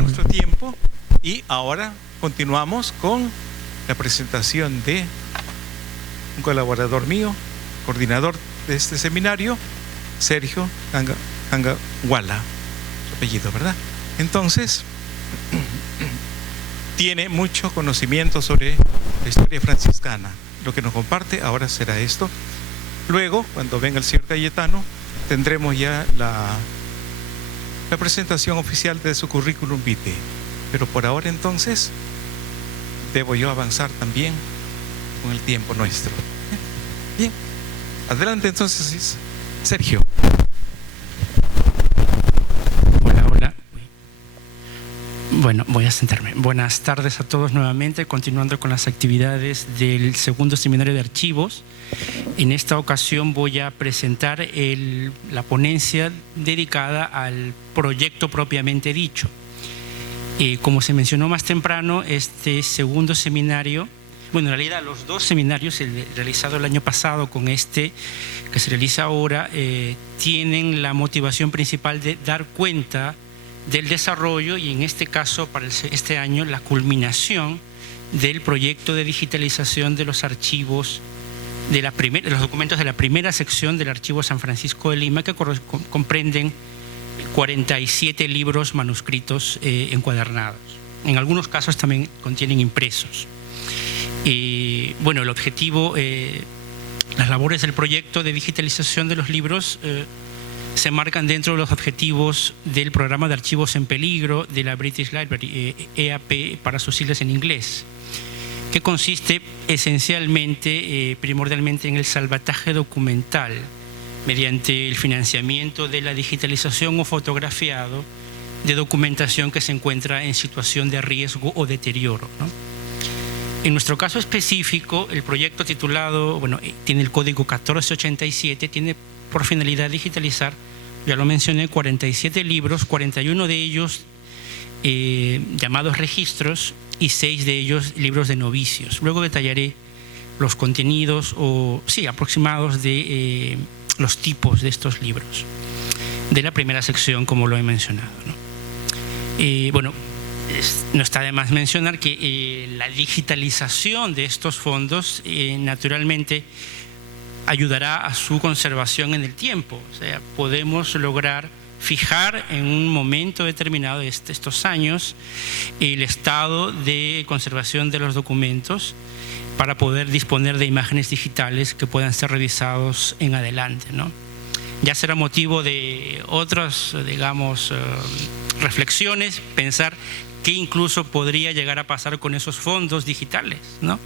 acabamos nuestro tiempo y ahora continuamos con la presentación de un colaborador mío, coordinador de este seminario, Sergio Angawala, su apellido, ¿verdad? Entonces, tiene mucho conocimiento sobre la historia franciscana. Lo que nos comparte ahora será esto. Luego, cuando venga el señor Cayetano, tendremos ya la presentación oficial de su currículum vitae. Pero por ahora entonces, debo yo avanzar también con el tiempo nuestro. Bien, adelante entonces, Sergio. Hola. Bueno, voy a sentarme. Buenas tardes a todos nuevamente, continuando con las actividades del segundo seminario de archivos. En esta ocasión voy a presentar la ponencia dedicada al proyecto propiamente dicho. Como se mencionó más temprano, este segundo seminario, bueno, en realidad los dos seminarios, el realizado el año pasado con este que se realiza ahora, tienen la motivación principal de dar cuenta del desarrollo y en este caso para este año la culminación del proyecto de digitalización de los archivos de los documentos de la primera sección del Archivo San Francisco de Lima, que comprenden 47 libros manuscritos encuadernados. En algunos casos también contienen impresos. Bueno, el objetivo, las labores del proyecto de digitalización de los libros se marcan dentro de los objetivos del programa de archivos en peligro de la British Library, EAP para sus siglas en inglés, que consiste esencialmente, primordialmente en el salvataje documental mediante el financiamiento de la digitalización o fotografiado de documentación que se encuentra en situación de riesgo o deterioro, ¿no? En nuestro caso específico, el proyecto titulado, bueno, tiene el código 1487, tiene por finalidad digitalizar, ya lo mencioné, 47 libros, 41 de ellos llamados registros y 6 de ellos libros de novicios. Luego detallaré los contenidos aproximados de los tipos de estos libros de la primera sección, como lo he mencionado, ¿no? Bueno, no está de más mencionar que la digitalización de estos fondos naturalmente ayudará a su conservación en el tiempo. O sea, podemos lograr fijar en un momento determinado de estos años el estado de conservación de los documentos para poder disponer de imágenes digitales que puedan ser revisados en adelante, ¿no? Ya será motivo de otras, digamos, reflexiones, pensar qué incluso podría llegar a pasar con esos fondos digitales, ¿no?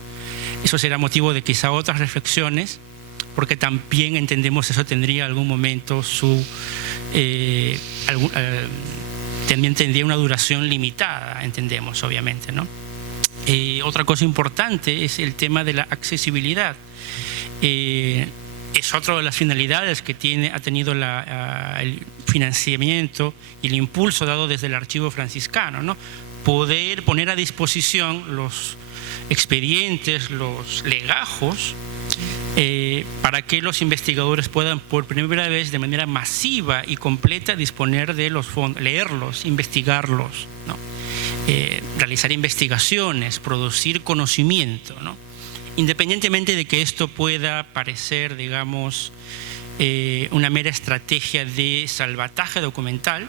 Eso será motivo de quizá otras reflexiones, porque también entendemos eso tendría algún momento también tendría una duración limitada, entendemos, obviamente, ¿no? Otra cosa importante es el tema de la accesibilidad. Es otra de las finalidades que ha tenido el financiamiento y el impulso dado desde el Archivo Franciscano, ¿no? Poder poner a disposición los expedientes, los legajos, para que los investigadores puedan por primera vez de manera masiva y completa disponer de los fondos, leerlos, investigarlos, ¿no? Realizar investigaciones, producir conocimiento, ¿no? Independientemente de que esto pueda parecer, digamos, una mera estrategia de salvataje documental,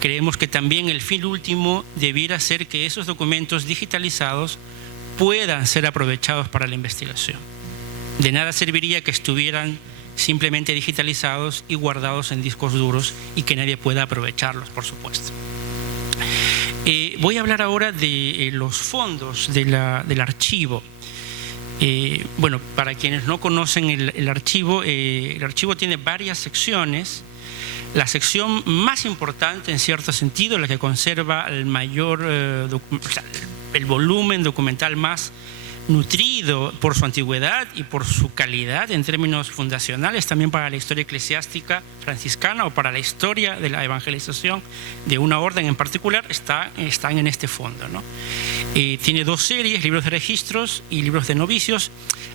creemos que también el fin último debiera ser que esos documentos digitalizados puedan ser aprovechados para la investigación. De nada serviría que estuvieran simplemente digitalizados y guardados en discos duros y que nadie pueda aprovecharlos, por supuesto. Voy a hablar ahora de los fondos del archivo. Bueno, para quienes no conocen el archivo tiene varias secciones. La sección más importante, en cierto sentido, la que conserva el mayor, el volumen documental más nutrido por su antigüedad y por su calidad en términos fundacionales, también para la historia eclesiástica franciscana o para la historia de la evangelización de una orden en particular, están en este fondo, ¿no? Tiene dos series, libros de registros y libros de novicios.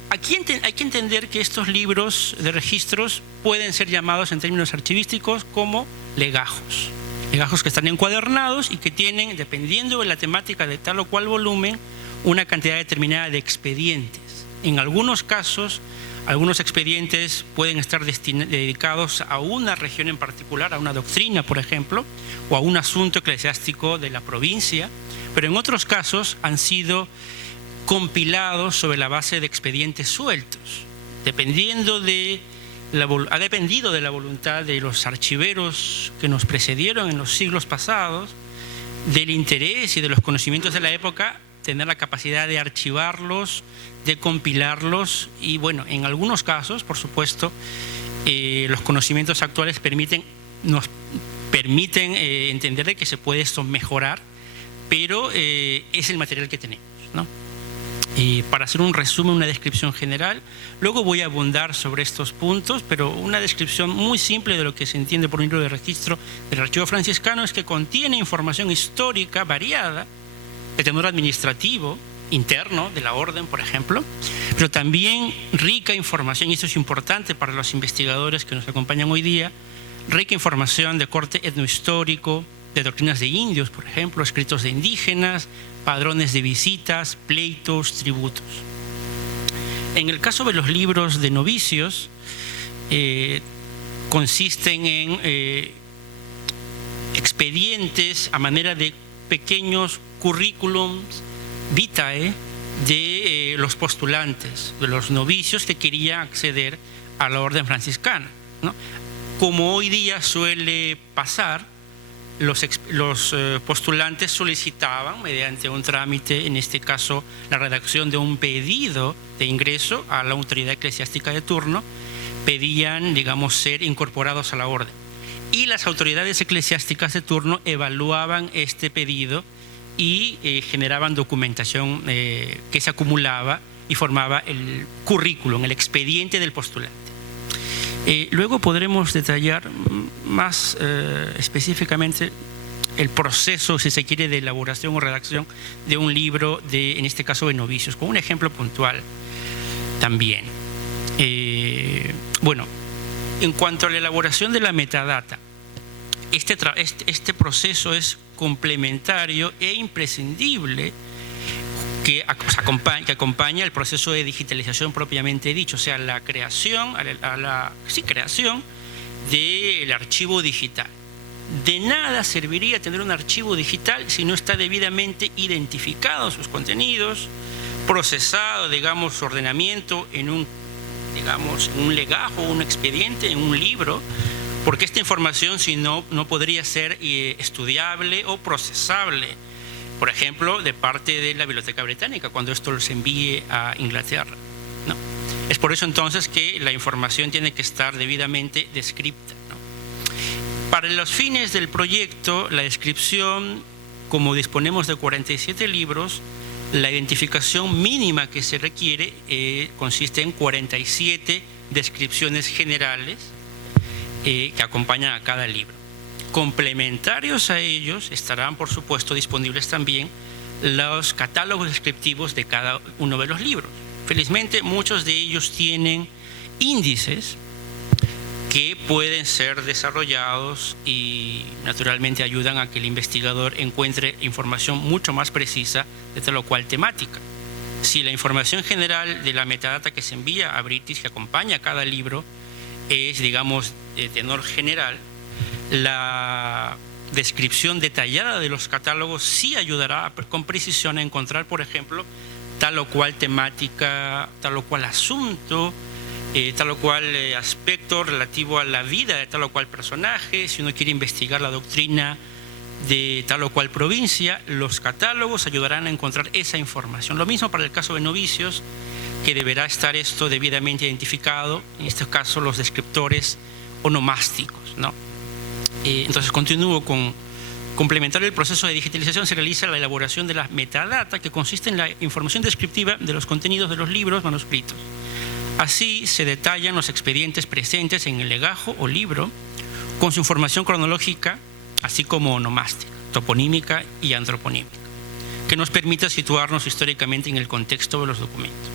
Aquí hay que entender que estos libros de registros pueden ser llamados en términos archivísticos como legajos. legajos que están encuadernados y que tienen, dependiendo de la temática de tal o cual volumen, una cantidad determinada de expedientes. En algunos casos, algunos expedientes pueden estar dedicados a una región en particular, a una doctrina, por ejemplo, o a un asunto eclesiástico de la provincia, pero en otros casos han sido compilados sobre la base de expedientes sueltos, ha dependido de la voluntad de los archiveros que nos precedieron en los siglos pasados, del interés y de los conocimientos de la época, tener la capacidad de archivarlos, de compilarlos y, bueno, en algunos casos, por supuesto, los conocimientos actuales nos permiten entender de que se puede esto mejorar, pero es el material que tenemos, ¿no? Para hacer un resumen, una descripción general, luego voy a abundar sobre estos puntos, pero una descripción muy simple de lo que se entiende por un libro de registro del Archivo Franciscano es que contiene información histórica variada, de tenor administrativo, interno de la orden, por ejemplo, pero también rica información, y esto es importante para los investigadores que nos acompañan hoy día, rica información de corte etnohistórico, de doctrinas de indios, por ejemplo, escritos de indígenas, padrones de visitas, pleitos, tributos. En el caso de los libros de novicios, consisten en expedientes a manera de pequeños currículums vitae de los postulantes, de los novicios que querían acceder a la orden franciscana, ¿no? Como hoy día suele pasar, los postulantes solicitaban mediante un trámite, en este caso la redacción de un pedido de ingreso a la autoridad eclesiástica de turno, pedían, digamos, ser incorporados a la orden. Y las autoridades eclesiásticas de turno evaluaban este pedido y generaban documentación que se acumulaba y formaba el currículum, el expediente del postulante. Luego podremos detallar más específicamente el proceso, si se quiere, de elaboración o redacción de un libro, en este caso de novicios, con un ejemplo puntual también. Bueno, en cuanto a la elaboración de la metadata, este proceso es complementario e imprescindible que acompaña el proceso de digitalización propiamente dicho, o sea, la creación, creación del archivo digital. De nada serviría tener un archivo digital si no está debidamente identificado sus contenidos, procesado, digamos, su ordenamiento en un legajo, un expediente, en un libro, porque esta información, si no podría ser estudiable o procesable, por ejemplo, de parte de la Biblioteca Británica, cuando esto los envíe a Inglaterra, ¿no? Es por eso entonces que la información tiene que estar debidamente descripta, ¿no? Para los fines del proyecto, la descripción, como disponemos de 47 libros, la identificación mínima que se requiere consiste en 47 descripciones generales que acompañan a cada libro. Complementarios a ellos estarán, por supuesto, disponibles también los catálogos descriptivos de cada uno de los libros. Felizmente, muchos de ellos tienen índices que pueden ser desarrollados y naturalmente ayudan a que el investigador encuentre información mucho más precisa de tal o cual temática. Si la información general de la metadata que se envía a British, que acompaña a cada libro, es, digamos, de tenor general, la descripción detallada de los catálogos sí ayudará con precisión a encontrar, por ejemplo, tal o cual temática, tal o cual asunto, tal o cual aspecto relativo a la vida de tal o cual personaje. Si uno quiere investigar la doctrina de tal o cual provincia, los catálogos ayudarán a encontrar esa información. Lo mismo para el caso de novicios, que deberá estar esto debidamente identificado, en este caso los descriptores onomásticos, ¿no? Entonces continúo con complementar el proceso de digitalización. Se realiza la elaboración de la metadata, que consiste en la información descriptiva de los contenidos de los libros manuscritos. Así se detallan los expedientes presentes en el legajo o libro con su información cronológica, así como onomástica, toponímica y antroponímica, que nos permita situarnos históricamente en el contexto de los documentos.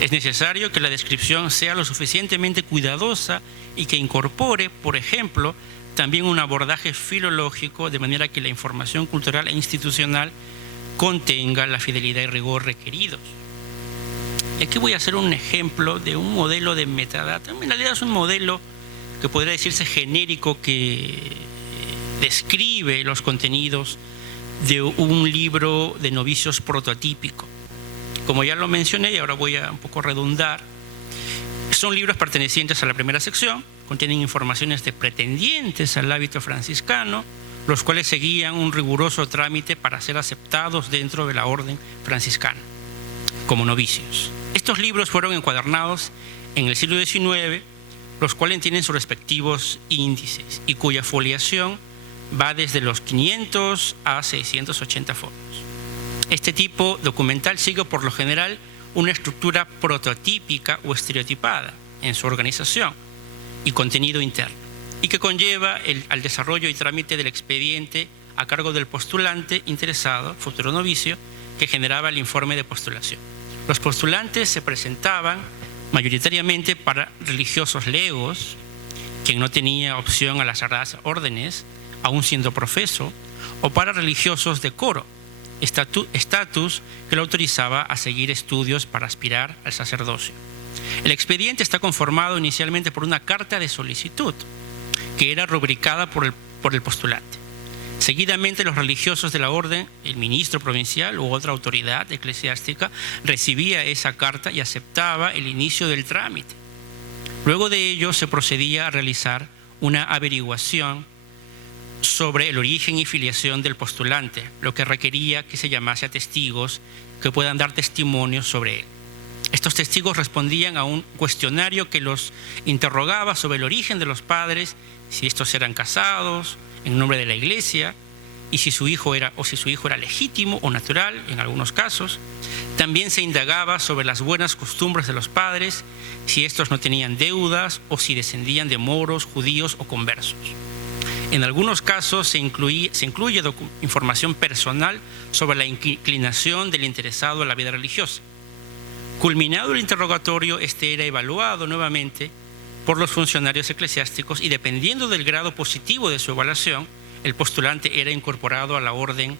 Es necesario que la descripción sea lo suficientemente cuidadosa y que incorpore, por ejemplo, también un abordaje filológico, de manera que la información cultural e institucional contenga la fidelidad y rigor requeridos. Y aquí voy a hacer un ejemplo de un modelo de metadata. En realidad es un modelo que podría decirse genérico, que describe los contenidos de un libro de novicios prototípico. Como ya lo mencioné, y ahora voy a un poco redundar, son libros pertenecientes a la primera sección, contienen informaciones de pretendientes al hábito franciscano, los cuales seguían un riguroso trámite para ser aceptados dentro de la orden franciscana como novicios. Estos libros fueron encuadernados en el siglo XIX, los cuales tienen sus respectivos índices y cuya foliación va desde los 500 a 680 folios. Este tipo documental sigue por lo general una estructura prototípica o estereotipada en su organización y contenido interno, y que conlleva al desarrollo y trámite del expediente a cargo del postulante interesado, futuro novicio, que generaba el informe de postulación. Los postulantes se presentaban mayoritariamente para religiosos legos, quien no tenía opción a las sagradas órdenes, aún siendo profeso, o para religiosos de coro, estatus que lo autorizaba a seguir estudios para aspirar al sacerdocio. El expediente está conformado inicialmente por una carta de solicitud, que era rubricada por el postulante. Seguidamente, los religiosos de la orden, el ministro provincial u otra autoridad eclesiástica, recibía esa carta y aceptaba el inicio del trámite. Luego de ello, se procedía a realizar una averiguación sobre el origen y filiación del postulante, lo que requería que se llamase a testigos que puedan dar testimonio sobre él. Estos testigos respondían a un cuestionario que los interrogaba sobre el origen de los padres, si estos eran casados en nombre de la Iglesia, y si su hijo era legítimo o natural en algunos casos. También se indagaba sobre las buenas costumbres de los padres, si estos no tenían deudas o si descendían de moros, judíos o conversos. En algunos casos se incluye información personal sobre la inclinación del interesado a la vida religiosa. Culminado el interrogatorio, este era evaluado nuevamente por los funcionarios eclesiásticos y, dependiendo del grado positivo de su evaluación, el postulante era incorporado a la orden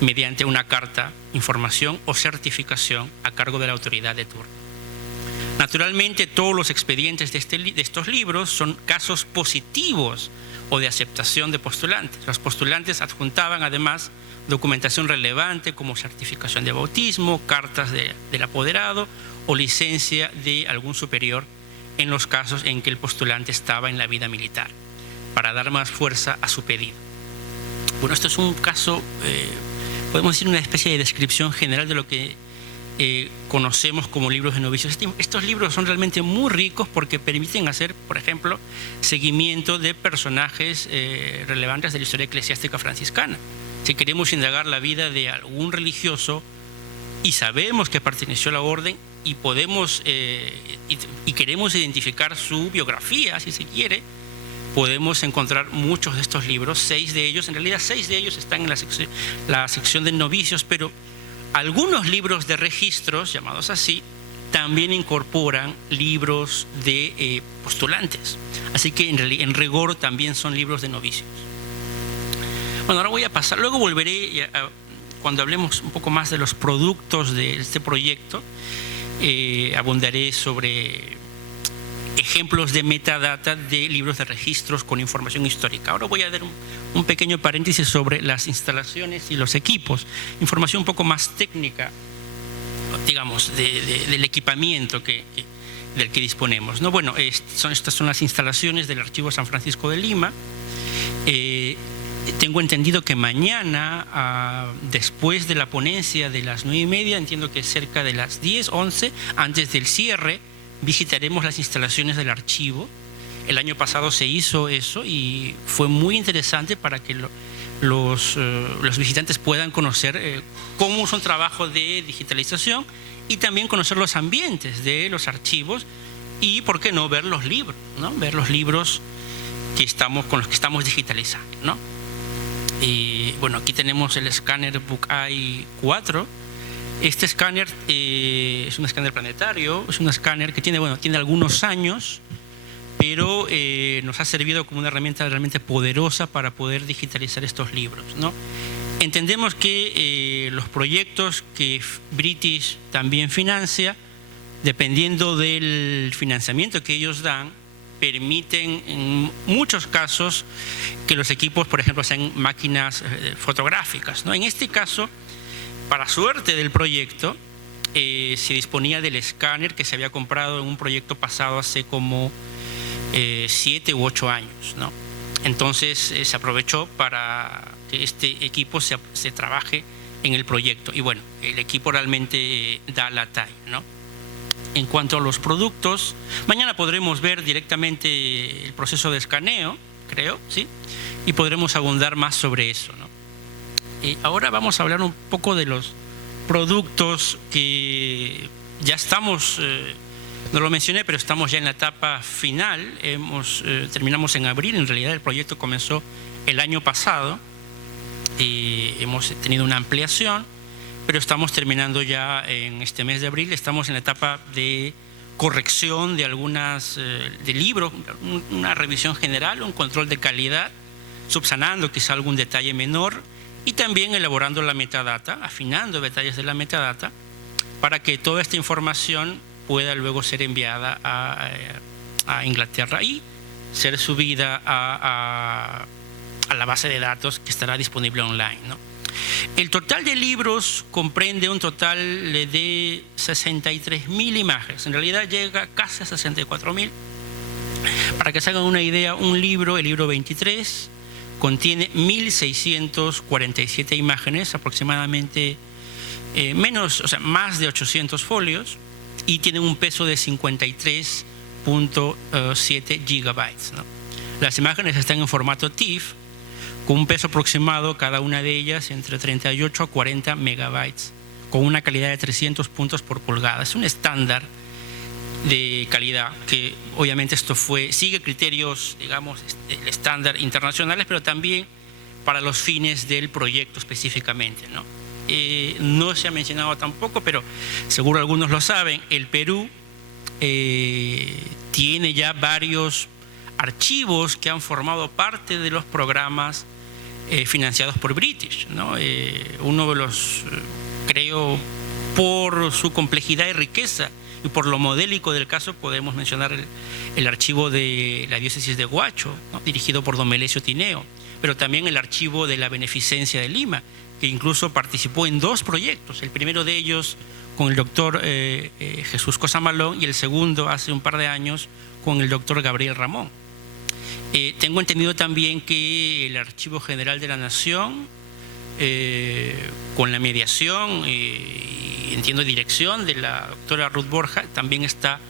mediante una carta, información o certificación a cargo de la autoridad de turno. Naturalmente, todos los expedientes de estos libros son casos positivos o de aceptación de postulantes. Los postulantes adjuntaban además documentación relevante como certificación de bautismo, cartas del apoderado o licencia de algún superior en los casos en que el postulante estaba en la vida militar, para dar más fuerza a su pedido. Bueno, esto es un caso, podemos decir una especie de descripción general de lo que conocemos como libros de novicios. Estos libros son realmente muy ricos porque permiten hacer, por ejemplo, seguimiento de personajes relevantes de la historia eclesiástica franciscana. Si queremos indagar la vida de algún religioso y sabemos que perteneció a la orden y podemos y queremos identificar su biografía, si se quiere, podemos encontrar muchos de estos libros. 6 de ellos están en la sección de novicios, pero algunos libros de registros, llamados así, también incorporan libros de postulantes. Así que en rigor también son libros de novicios. Bueno, ahora voy a pasar, luego volveré cuando hablemos un poco más de los productos de este proyecto, abundaré sobre ejemplos de metadata de libros de registros con información histórica. Ahora voy a dar un pequeño paréntesis sobre las instalaciones y los equipos, información un poco más técnica, digamos, del equipamiento del que disponemos, ¿no? Bueno, estas son las instalaciones del Archivo San Francisco de Lima. Tengo entendido que mañana, después de la ponencia de las 9:30, entiendo que cerca de las 10, 11, antes del cierre, visitaremos las instalaciones del archivo. El año pasado se hizo eso y fue muy interesante para que los visitantes puedan conocer cómo es un trabajo de digitalización y también conocer los ambientes de los archivos y, ¿por qué no?, ver los libros, ¿no? Ver los libros con los que estamos digitalizando, ¿no? Bueno, aquí tenemos el escáner BookEye 4. Este escáner es un escáner planetario, es un escáner que tiene algunos años, pero nos ha servido como una herramienta realmente poderosa para poder digitalizar estos libros, ¿no? Entendemos que los proyectos que British también financia, dependiendo del financiamiento que ellos dan, permiten en muchos casos que los equipos, por ejemplo, sean máquinas fotográficas, ¿no? En este caso, para suerte del proyecto, se disponía del escáner que se había comprado en un proyecto pasado hace como 7 u 8 años, ¿no? Entonces se aprovechó para que este equipo se trabaje en el proyecto. Y bueno, el equipo realmente da la talla, ¿no? En cuanto a los productos, mañana podremos ver directamente el proceso de escaneo, creo, ¿sí? Y podremos abundar más sobre eso, ¿no? Ahora vamos a hablar un poco de los productos que ya estamos, no lo mencioné, pero estamos ya en la etapa final. Terminamos en abril, en realidad el proyecto comenzó el año pasado. Hemos tenido una ampliación, pero estamos terminando ya en este mes de abril. Estamos en la etapa de corrección de algunas de libros, una revisión general, un control de calidad, subsanando quizá algún detalle menor y también elaborando la metadata, afinando detalles de la metadata para que toda esta información pueda luego ser enviada a Inglaterra y ser subida a la base de datos que estará disponible online, ¿no? El total de libros comprende un total de 63.000 imágenes. En realidad llega casi a 64.000. Para que se hagan una idea, el libro 23, contiene 1.647 imágenes, aproximadamente más de 800 folios, y tiene un peso de 53.7 gigabytes, ¿no? Las imágenes están en formato TIFF, con un peso aproximado, cada una de ellas, entre 38 a 40 megabytes, con una calidad de 300 puntos por pulgada. Es un estándar de calidad que obviamente sigue criterios, digamos, el estándar internacionales, pero también para los fines del proyecto específicamente, ¿no? No se ha mencionado tampoco, pero seguro algunos lo saben, el Perú tiene ya varios archivos que han formado parte de los programas financiados por British, ¿no? Uno de los, creo, por su complejidad y riqueza y por lo modélico del caso, podemos mencionar el archivo de la diócesis de Huacho, ¿no? Dirigido por don Melesio Tineo, pero también el archivo de la Beneficencia de Lima, que incluso participó en 2 proyectos, el primero de ellos con el doctor Jesús Cosamalón y el segundo hace un par de años con el doctor Gabriel Ramón. Tengo entendido también que el Archivo General de la Nación, con la mediación y entiendo dirección de la doctora Ruth Borja, también está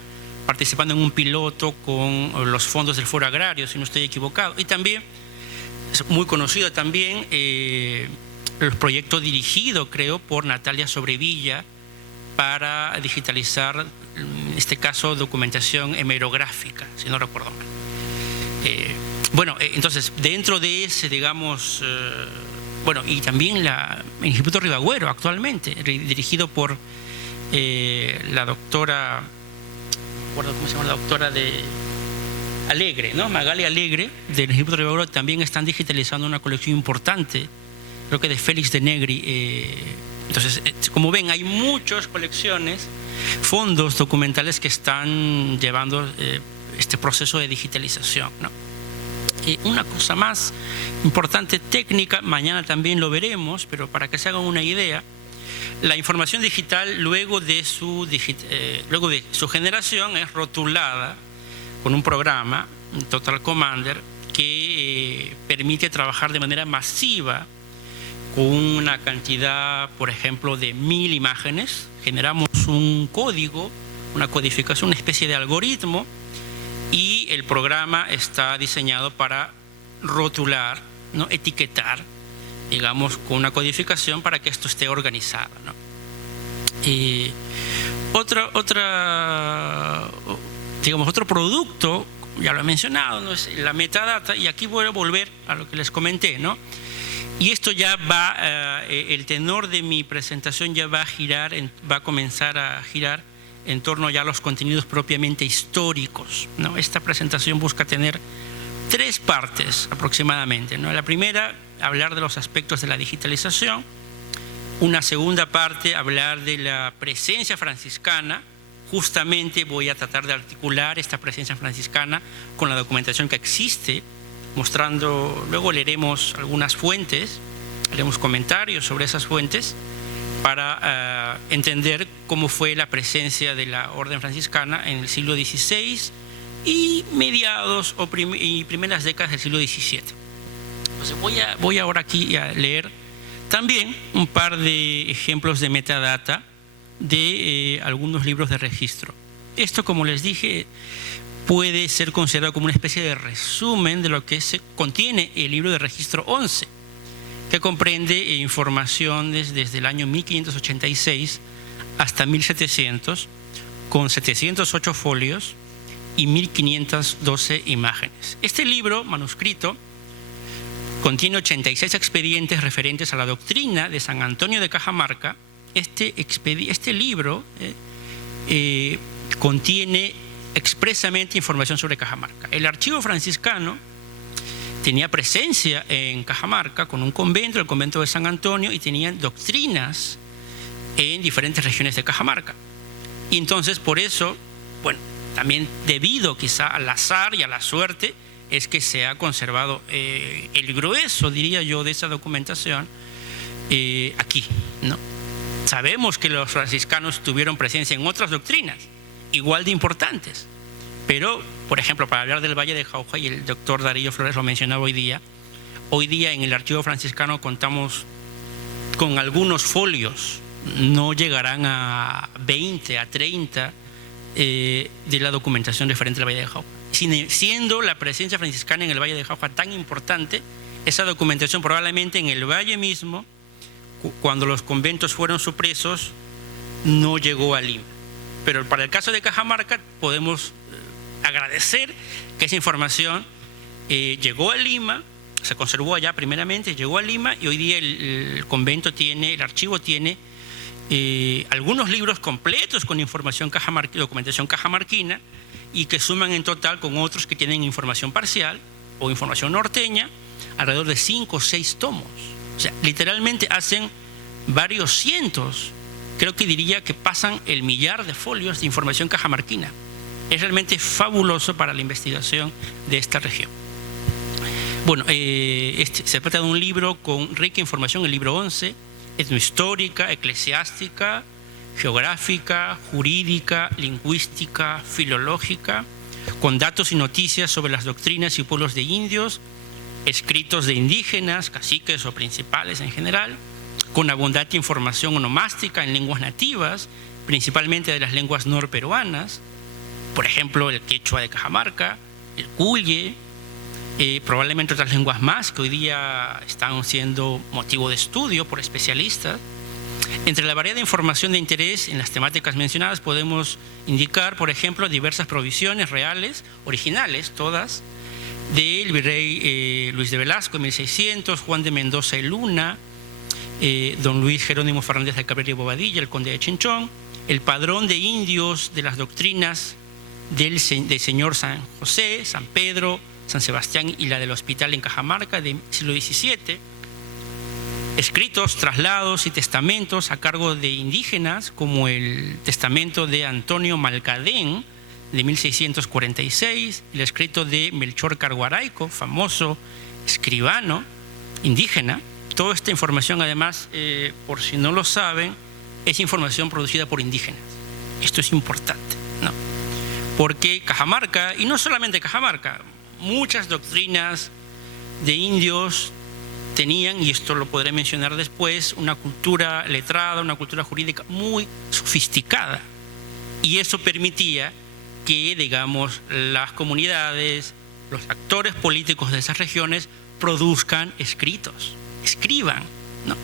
participando en un piloto con los fondos del Foro Agrario, si no estoy equivocado. Y también, es muy conocido también, el proyecto dirigido, creo, por Natalia Sobrevilla para digitalizar, en este caso, documentación hemerográfica, si no recuerdo mal. Entonces, dentro de ese, digamos, y también el Instituto Ribagüero actualmente, dirigido por la doctora, no recuerdo cómo se llama, la doctora de Alegre, ¿no? Magali Alegre, del Instituto Ribagüero, también están digitalizando una colección importante, creo que de Félix de Negri. Entonces, como ven, hay muchas colecciones, fondos documentales que están llevando este proceso de digitalización, ¿no? Una cosa más importante técnica, mañana también lo veremos, pero para que se hagan una idea, la información digital luego de su generación es rotulada con un programa, Total Commander, que permite trabajar de manera masiva con una cantidad, por ejemplo, de 1.000 imágenes. Generamos un código, una codificación, una especie de algoritmo, y el programa está diseñado para rotular, ¿no? Etiquetar, digamos, con una codificación para que esto esté organizado, ¿no? Otro producto, ya lo he mencionado, ¿no? Es la metadata, y aquí voy a volver a lo que les comenté, ¿no? Y esto ya va, el tenor de mi presentación ya va a comenzar a girar en torno ya a los contenidos propiamente históricos, ¿no? Esta presentación busca tener 3 partes aproximadamente, ¿no? La primera, hablar de los aspectos de la digitalización. Una segunda parte, hablar de la presencia franciscana. Justamente voy a tratar de articular esta presencia franciscana con la documentación que existe, mostrando, luego leeremos algunas fuentes, haremos comentarios sobre esas fuentes para entender cómo fue la presencia de la orden franciscana en el siglo XVI y mediados y primeras décadas del siglo XVII. Entonces voy ahora aquí a leer también un par de ejemplos de metadata de algunos libros de registro. Esto, como les dije, puede ser considerado como una especie de resumen de lo que contiene el libro de registro 11, que comprende información desde el año 1586 hasta 1700, con 708 folios y 1512 imágenes. Este libro manuscrito contiene 86 expedientes referentes a la doctrina de San Antonio de Cajamarca. Este libro contiene expresamente información sobre Cajamarca. El archivo franciscano tenía presencia en Cajamarca con un convento, el convento de San Antonio, y tenían doctrinas en diferentes regiones de Cajamarca. Y entonces, por eso, bueno, también debido quizá al azar y a la suerte, es que se ha conservado el grueso, diría yo, de esa documentación aquí, ¿no? Sabemos que los franciscanos tuvieron presencia en otras doctrinas, igual de importantes, pero, por ejemplo, para hablar del Valle de Jauja, y el doctor Darío Flores lo mencionaba hoy día en el archivo franciscano contamos con algunos folios, no llegarán a 20, a 30 de la documentación referente al Valle de Jauja. Siendo la presencia franciscana en el Valle de Jauja tan importante, esa documentación probablemente en el Valle mismo, cuando los conventos fueron supresos, no llegó a Lima. Pero para el caso de Cajamarca podemos agradecer que esa información llegó a Lima, se conservó allá primeramente, llegó a Lima, y hoy día el convento tiene, el archivo tiene algunos libros completos con información documentación cajamarquina, y que suman en total con otros que tienen información parcial o información norteña, alrededor de 5 o 6 tomos. O sea, literalmente hacen varios cientos, creo que diría que pasan el 1.000.000 de folios de información cajamarquina. Es realmente fabuloso para la investigación de esta región. Bueno, se trata de un libro con rica información, el libro 11, etnohistórica, eclesiástica, geográfica, jurídica, lingüística, filológica, con datos y noticias sobre las doctrinas y pueblos de indios, escritos de indígenas, caciques o principales en general, con abundante información onomástica en lenguas nativas, principalmente de las lenguas norperuanas, por ejemplo, el quechua de Cajamarca, el cuye, probablemente otras lenguas más que hoy día están siendo motivo de estudio por especialistas. Entre la variedad de información de interés en las temáticas mencionadas podemos indicar, por ejemplo, diversas provisiones reales, originales, todas, del virrey Luis de Velasco en 1600, Juan de Mendoza y Luna, don Luis Jerónimo Fernández de Cabrera y Bobadilla, el conde de Chinchón, el padrón de indios de las doctrinas del señor San José, San Pedro, San Sebastián y la del hospital en Cajamarca del siglo XVII, escritos, traslados y testamentos a cargo de indígenas, como el testamento de Antonio Malcadén de 1646, el escrito de Melchor Carguaraico, famoso escribano indígena. Toda esta información, además, por si no lo saben, es información producida por indígenas. Esto es importante, ¿no? Porque Cajamarca, y no solamente Cajamarca, muchas doctrinas de indios tenían, y esto lo podré mencionar después, una cultura letrada, una cultura jurídica muy sofisticada. Y eso permitía que, digamos, las comunidades, los actores políticos de esas regiones produzcan escritos, escriban, ¿no?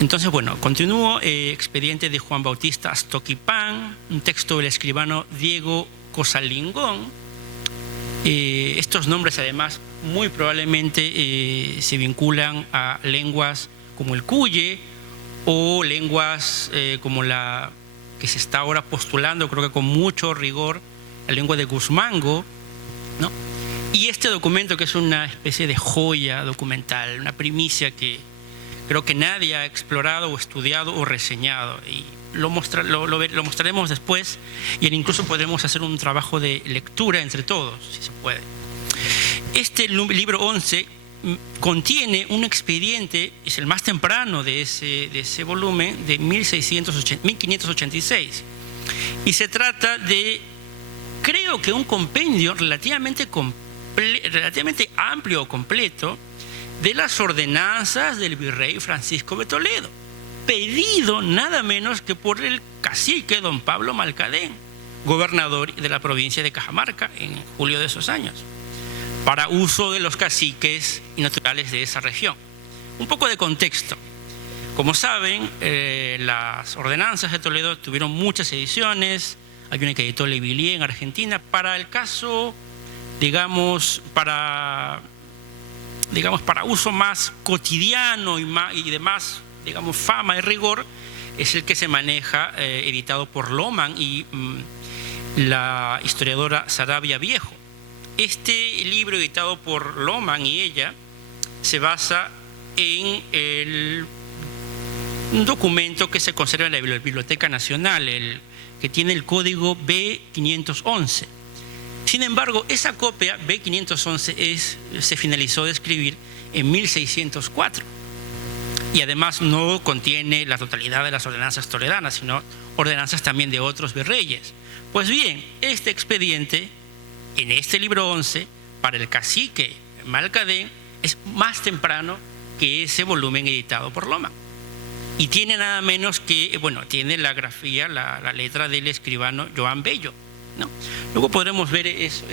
Entonces, bueno, continúo. Expediente de Juan Bautista Astoquipán, un texto del escribano Diego Cosalingón. Estos nombres, además, muy probablemente se vinculan a lenguas como el cuye o lenguas como la que se está ahora postulando, creo que con mucho rigor, la lengua de Guzmango, ¿no? Y este documento, que es una especie de joya documental, una primicia que creo que nadie ha explorado o estudiado o reseñado, y lo mostraremos después, y incluso podremos hacer un trabajo de lectura entre todos, si se puede. Este libro 11 contiene un expediente, es el más temprano de ese volumen, de 1586, y se trata de, creo que un compendio relativamente amplio o completo de las ordenanzas del virrey Francisco de Toledo, pedido nada menos que por el cacique don Pablo Malcadén, gobernador de la provincia de Cajamarca en julio de esos años, para uso de los caciques y naturales de esa región. Un poco de contexto. Como saben, las ordenanzas de Toledo tuvieron muchas ediciones. Hay una que editó Le Villiers en Argentina. Para el caso, digamos, para uso más cotidiano y de más, digamos, fama y rigor, es el que se maneja, editado por Lohmann y la historiadora Saravia Viejo. Este libro, editado por Lohmann y ella, se basa en un documento que se conserva en la Biblioteca Nacional, que tiene el código B511. Sin embargo, esa copia B511 se finalizó de escribir en 1604 y además no contiene la totalidad de las ordenanzas toledanas, sino ordenanzas también de otros virreyes. Pues bien, este expediente, en este libro 11, para el cacique Malcadén, es más temprano que ese volumen editado por Lohmann. Y tiene nada menos que, bueno, tiene la grafía, la letra del escribano Joan Bello, ¿no? Luego podremos ver ese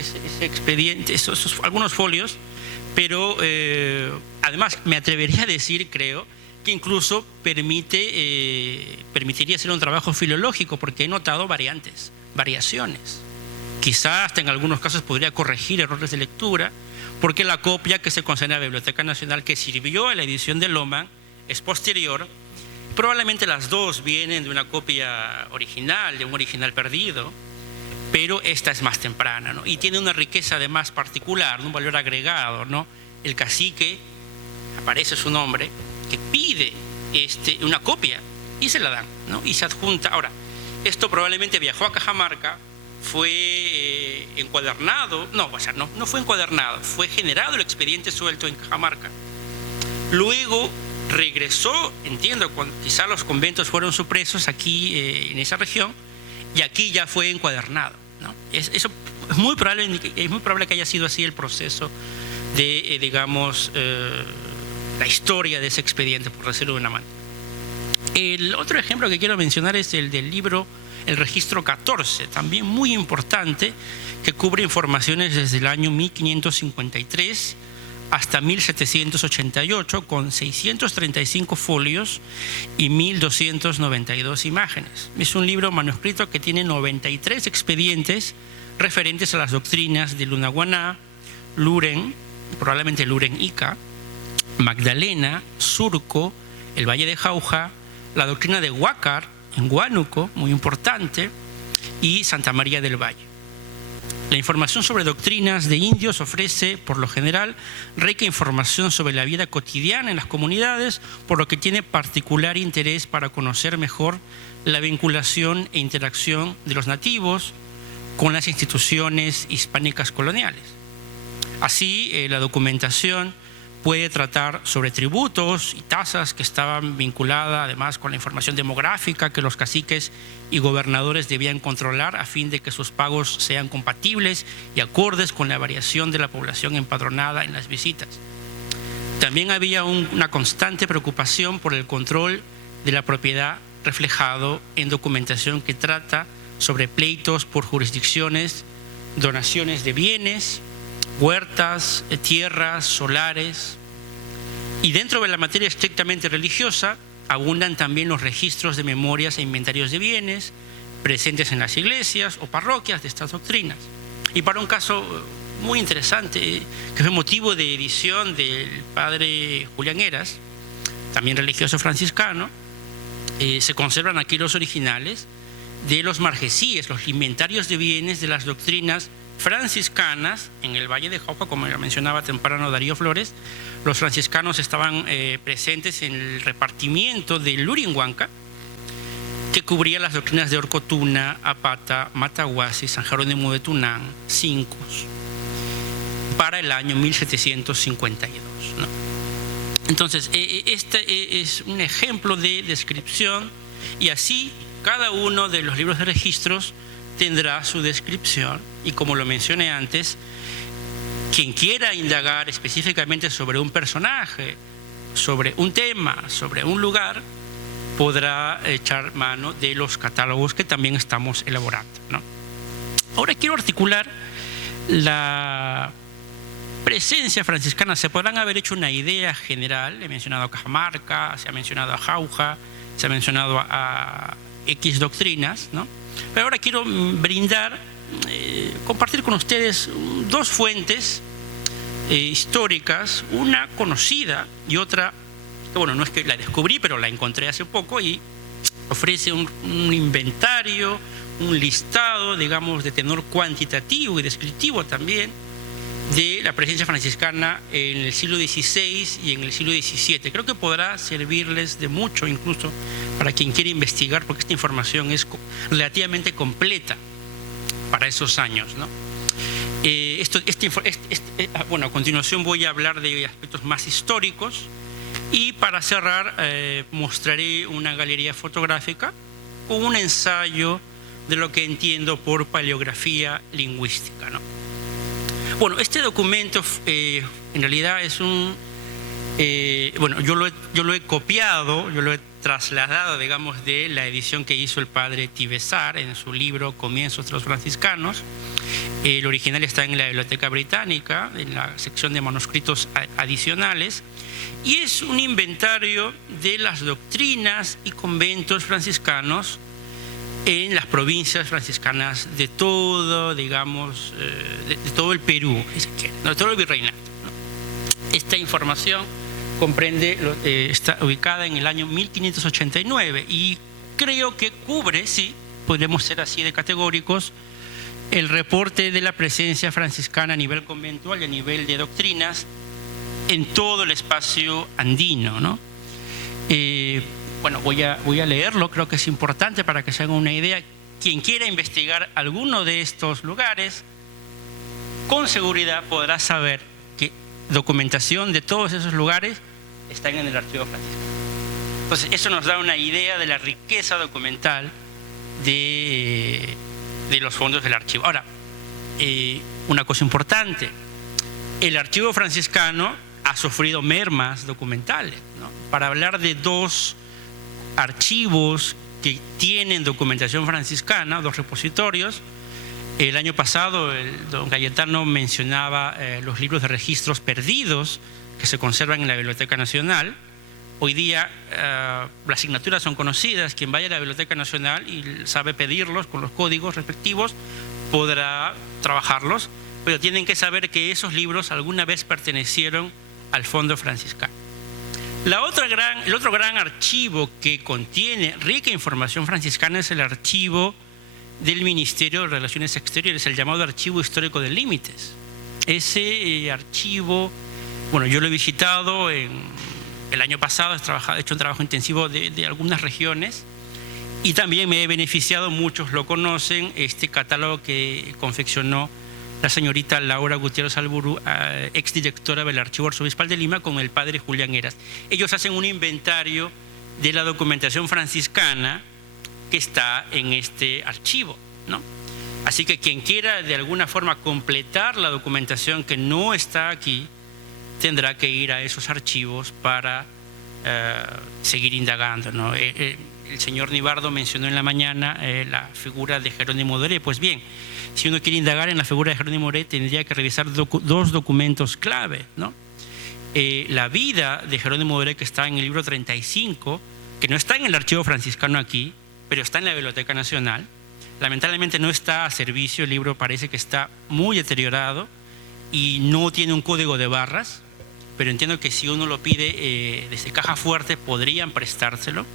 expediente, algunos folios, pero además me atrevería a decir, creo, que incluso permitiría hacer un trabajo filológico, porque he notado variaciones. Quizás hasta en algunos casos podría corregir errores de lectura, porque la copia que se conserva en la Biblioteca Nacional, que sirvió a la edición de Lohmann, es posterior. Probablemente las dos vienen de una copia original, de un original perdido, pero esta es más temprana, ¿no? Y tiene una riqueza además particular, un valor agregado, ¿no? El cacique, aparece su nombre, que pide una copia y se la dan, ¿no? Y se adjunta. Ahora, esto probablemente viajó a Cajamarca, fue encuadernado, no fue encuadernado, fue generado el expediente suelto en Cajamarca. Luego regresó, entiendo, quizá los conventos fueron supresos aquí en esa región, y aquí ya fue encuadernado, ¿no? Eso es muy probable que haya sido así el proceso de, digamos, la historia de ese expediente, por decirlo de una manera. El otro ejemplo que quiero mencionar es el del libro El Registro 14, también muy importante, que cubre informaciones desde el año 1553 hasta 1788, con 635 folios y 1292 imágenes. Es un libro manuscrito que tiene 93 expedientes referentes a las doctrinas de Lunahuaná, Luren, probablemente Luren-Ica, Magdalena, Surco, el Valle de Jauja, la doctrina de Huácar, en Huánuco, muy importante, y Santa María del Valle. La información sobre doctrinas de indios ofrece, por lo general, rica información sobre la vida cotidiana en las comunidades, por lo que tiene particular interés para conocer mejor la vinculación e interacción de los nativos con las instituciones hispánicas coloniales. Así, la documentación puede tratar sobre tributos y tasas que estaban vinculadas además con la información demográfica que los caciques y gobernadores debían controlar a fin de que sus pagos sean compatibles y acordes con la variación de la población empadronada en las visitas. También había una constante preocupación por el control de la propiedad, reflejado en documentación que trata sobre pleitos por jurisdicciones, donaciones de bienes, huertas, tierras, solares. Y dentro de la materia estrictamente religiosa abundan también los registros de memorias e inventarios de bienes presentes en las iglesias o parroquias de estas doctrinas. Y para un caso muy interesante, que fue motivo de edición del padre Julián Heras, también religioso franciscano, se conservan aquí los originales de los marjesíes, los inventarios de bienes de las doctrinas franciscanas en el Valle de Jauja, como ya mencionaba temprano Darío Flores. Los franciscanos estaban presentes en el repartimiento del Lurihuanca, que cubría las doctrinas de Orcotuna, Apata, Matahuasi, San Jerónimo de Tunán, Cincos, para el año 1752, ¿no? Entonces, este es un ejemplo de descripción, y así cada uno de los libros de registros tendrá su descripción, y como lo mencioné antes, quien quiera indagar específicamente sobre un personaje, sobre un tema, sobre un lugar, podrá echar mano de los catálogos que también estamos elaborando, ¿no? Ahora quiero articular la presencia franciscana. Se podrán haber hecho una idea general. He mencionado a Cajamarca, se ha mencionado a Jauja, se ha mencionado a X doctrinas, ¿no? Pero ahora quiero brindar, compartir con ustedes dos fuentes históricas, una conocida y otra que, bueno, no es que la descubrí, pero la encontré hace poco, y ofrece un inventario, un listado, digamos, de tenor cuantitativo y descriptivo también, de la presencia franciscana en el siglo XVI y en el siglo XVII. Creo que podrá servirles de mucho, incluso para quien quiere investigar, porque esta información es relativamente completa para esos años, ¿no? Bueno, a continuación voy a hablar de aspectos más históricos, y para cerrar mostraré una galería fotográfica con un ensayo de lo que entiendo por paleografía lingüística, ¿no? Bueno, este documento en realidad es un... bueno, yo lo he copiado, yo lo he trasladado, digamos, de la edición que hizo el padre Tibesar en su libro Comienzos de los franciscanos. El original está en la Biblioteca Británica, en la sección de manuscritos adicionales, y es un inventario de las doctrinas y conventos franciscanos en las provincias franciscanas de todo, digamos, de todo el Perú, de todo el virreinato, ¿no? Esta información comprende, está ubicada en el año 1589, y creo que cubre, sí, podemos ser así de categóricos, el reporte de la presencia franciscana a nivel conventual y a nivel de doctrinas en todo el espacio andino, ¿no? Bueno, voy a leerlo, creo que es importante para que se hagan una idea. Quien quiera investigar alguno de estos lugares, con seguridad podrá saber que documentación de todos esos lugares está en el archivo franciscano. Entonces, eso nos da una idea de la riqueza documental de los fondos del archivo. Ahora, una cosa importante, el archivo franciscano ha sufrido mermas documentales, ¿no? Para hablar de dos archivos que tienen documentación franciscana, dos repositorios. El año pasado don Cayetano mencionaba los libros de registros perdidos que se conservan en la Biblioteca Nacional. Hoy día las asignaturas son conocidas. Quien vaya a la Biblioteca Nacional y sabe pedirlos con los códigos respectivos podrá trabajarlos, pero tienen que saber que esos libros alguna vez pertenecieron al fondo franciscano. El otro gran archivo que contiene rica información franciscana es el archivo del Ministerio de Relaciones Exteriores, el llamado Archivo Histórico de Límites. Ese archivo, bueno, yo lo he visitado el año pasado, he hecho un trabajo intensivo de algunas regiones, y también me he beneficiado, muchos lo conocen, este catálogo que confeccionó la señorita Laura Gutiérrez Alburu, exdirectora del Archivo Arzobispal de Lima, con el padre Julián Heras. Ellos hacen un inventario de la documentación franciscana que está en este archivo, ¿no? Así que quien quiera de alguna forma completar la documentación que no está aquí, tendrá que ir a esos archivos para seguir indagando, ¿no? El señor Nibardo mencionó en la mañana la figura de Jerónimo Doré. Pues bien, si uno quiere indagar en la figura de Jerónimo Doré, tendría que revisar dos documentos clave, ¿no? La vida de Jerónimo Doré, que está en el libro 35, que no está en el archivo franciscano aquí, pero está en la Biblioteca Nacional. Lamentablemente no está a servicio, el libro parece que está muy deteriorado y no tiene un código de barras, pero entiendo que si uno lo pide desde caja fuerte podrían prestárselo.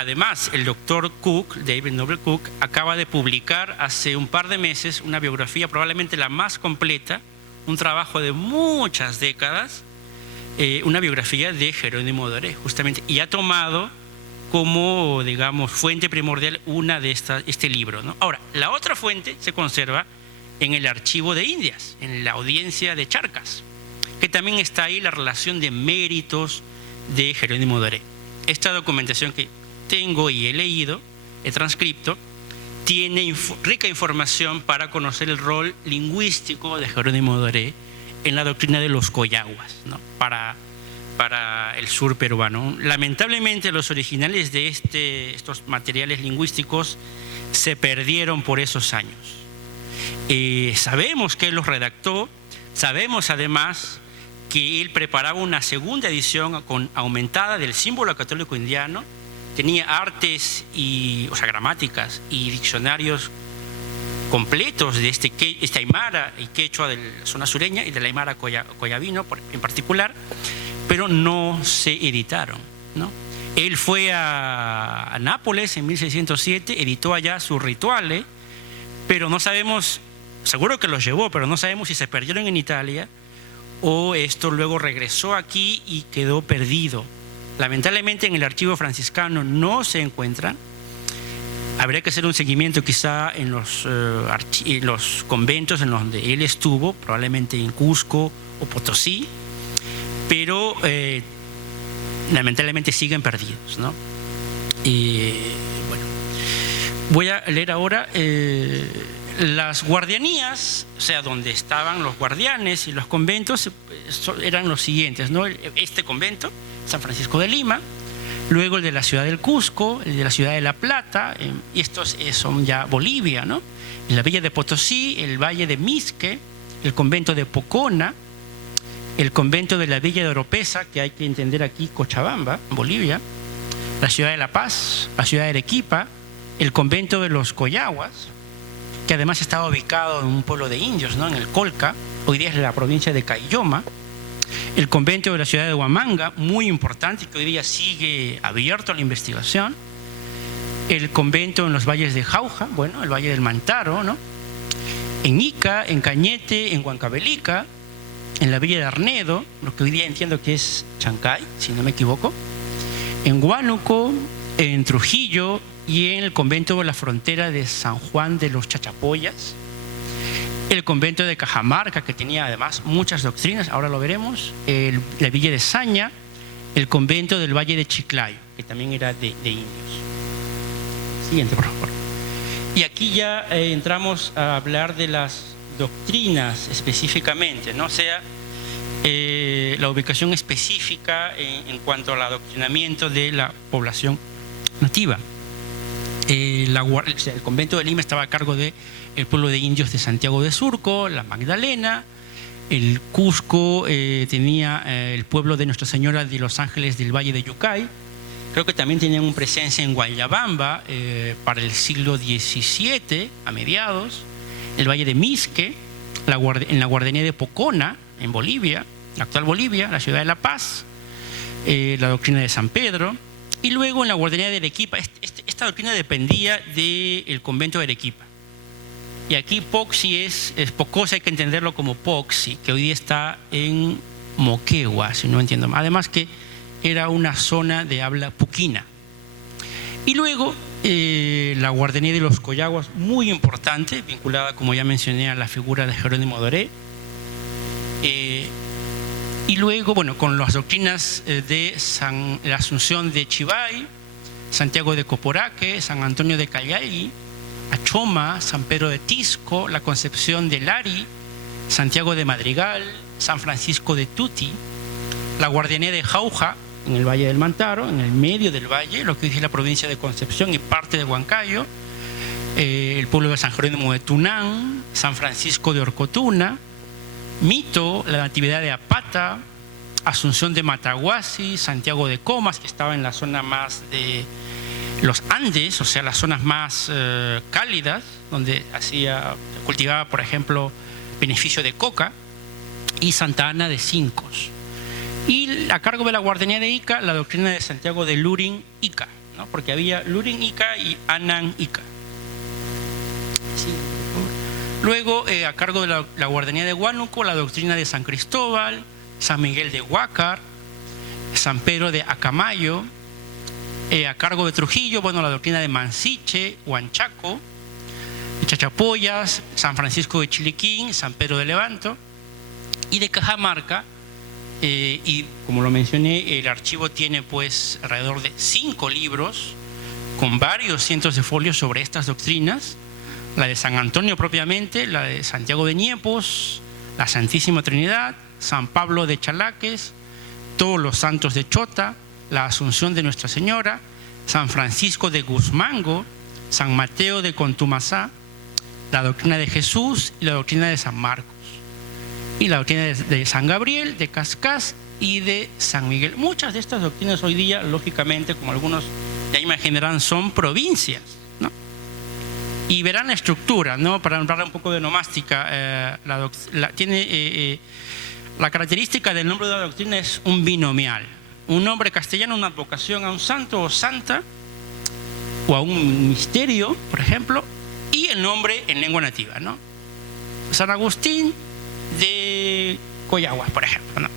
además, el doctor Cook, David Noble Cook, acaba de publicar hace un par de meses una biografía probablemente la más completa, un trabajo de muchas décadas, una biografía de Jerónimo Doré, justamente, y ha tomado como, digamos, fuente primordial este libro, ¿no? Ahora, la otra fuente se conserva en el Archivo de Indias, en la Audiencia de Charcas, que también está ahí la relación de méritos de Jerónimo Doré. Esta documentación que tengo y he leído, el transcripto, tiene rica información para conocer el rol lingüístico de Jerónimo Doré en la doctrina de los coyaguas, ¿no? para el sur peruano. Lamentablemente los originales de estos materiales lingüísticos se perdieron por esos años. Sabemos que él los redactó, sabemos además que él preparaba una segunda edición aumentada del símbolo católico indiano, tenía artes gramáticas y diccionarios completos de este aymara y quechua de la zona sureña y del aymara coyabino en particular, pero no se editaron, ¿no? Él fue a Nápoles en 1607, editó allá sus rituales, pero no sabemos, seguro que los llevó, pero no sabemos si se perdieron en Italia o esto luego regresó aquí y quedó perdido. Lamentablemente en el archivo franciscano no se encuentran. Habría que hacer un seguimiento quizá en los conventos en donde él estuvo, probablemente en Cusco o Potosí, pero lamentablemente siguen perdidos, ¿no? Bueno, voy a leer ahora las guardianías, o sea, donde estaban los guardianes y los conventos, eran los siguientes, ¿no? Este convento, San Francisco de Lima, luego el de la ciudad del Cusco, el de la ciudad de La Plata, y estos son ya Bolivia, ¿no? En la villa de Potosí, el valle de Misque, el convento de Pocona, el convento de la villa de Oropesa, que hay que entender aquí, Cochabamba, Bolivia, la ciudad de La Paz, la ciudad de Arequipa, el convento de los Coyaguas, que además estaba ubicado en un pueblo de indios, ¿no? En el Colca, hoy día es la provincia de Caylloma, el convento de la ciudad de Huamanga, muy importante, que hoy día sigue abierto a la investigación, el convento en los valles de Jauja, bueno, el valle del Mantaro, ¿no? En Ica, en Cañete, en Huancavelica, en la villa de Arnedo, lo que hoy día entiendo que es Chancay, si no me equivoco, en Huánuco, en Trujillo y en el convento de la frontera de San Juan de los Chachapoyas, el convento de Cajamarca, que tenía además muchas doctrinas, ahora lo veremos, la villa de Saña, el convento del valle de Chiclayo, que también era de indios. Siguiente, por favor. Y aquí ya entramos a hablar de las doctrinas específicamente, ¿no? O sea, la ubicación específica en cuanto al adoctrinamiento de la población nativa. El convento de Lima estaba a cargo del pueblo de indios de Santiago de Surco, la Magdalena. El Cusco tenía el pueblo de Nuestra Señora de los Ángeles del Valle de Yucay. Creo que también tenían una presencia en Guayabamba para el siglo XVII, a mediados. El Valle de Misque, en la guardería de Pocona, en Bolivia, la actual Bolivia, la ciudad de La Paz, la doctrina de San Pedro. Y luego en la guardería de Arequipa, esta doctrina dependía del convento de Arequipa. Y aquí Poxi es Pocosa, hay que entenderlo como Poxi, que hoy día está en Moquegua, si no entiendo mal. Además que era una zona de habla puquina. Y luego la guardería de los Coyaguas, muy importante, vinculada, como ya mencioné, a la figura de Jerónimo Doré. Y luego, bueno, con las doctrinas de la Asunción de Chivay, Santiago de Coporaque, San Antonio de Callay, Achoma, San Pedro de Tisco, la Concepción de Lari, Santiago de Madrigal, San Francisco de Tuti, la guardianía de Jauja, en el Valle del Mantaro, en el medio del valle, lo que dice la provincia de Concepción y parte de Huancayo, el pueblo de San Jerónimo de Tunán, San Francisco de Orcotuna, Mito, la Natividad de Apata, Asunción de Mataguasi, Santiago de Comas, que estaba en la zona más de los Andes, o sea, las zonas más cálidas, donde cultivaba, por ejemplo, beneficio de coca, y Santa Ana de Cincos. Y a cargo de la guardianía de Ica, la doctrina de Santiago de Lurin Ica, ¿no? Porque había Lurin Ica y Anan Ica. Sí, luego, a cargo de la Guardianía de Huánuco, la doctrina de San Cristóbal, San Miguel de Huácar, San Pedro de Acamayo. A cargo de Trujillo, bueno, la doctrina de Mansiche, Huanchaco, Chachapoyas, San Francisco de Chiliquín, San Pedro de Levanto. Y de Cajamarca, y como lo mencioné, el archivo tiene pues alrededor de 5 libros con varios cientos de folios sobre estas doctrinas: la de San Antonio propiamente, la de Santiago de Niepos, la Santísima Trinidad, San Pablo de Chalaques, todos los santos de Chota, la Asunción de Nuestra Señora, San Francisco de Guzmango, San Mateo de Contumazá, la doctrina de Jesús y la doctrina de San Marcos, y la doctrina de San Gabriel, de Cascás y de San Miguel. Muchas de estas doctrinas hoy día, lógicamente, como algunos ya imaginarán, son provincias, ¿no? Y verán la estructura, ¿no? Para hablar un poco de nomástica, tiene la característica del nombre de la doctrina es un binomial. Un nombre castellano, una advocación a un santo o santa, o a un misterio, por ejemplo, y el nombre en lengua nativa, ¿no? San Agustín de Coyahuas, por ejemplo, ¿no?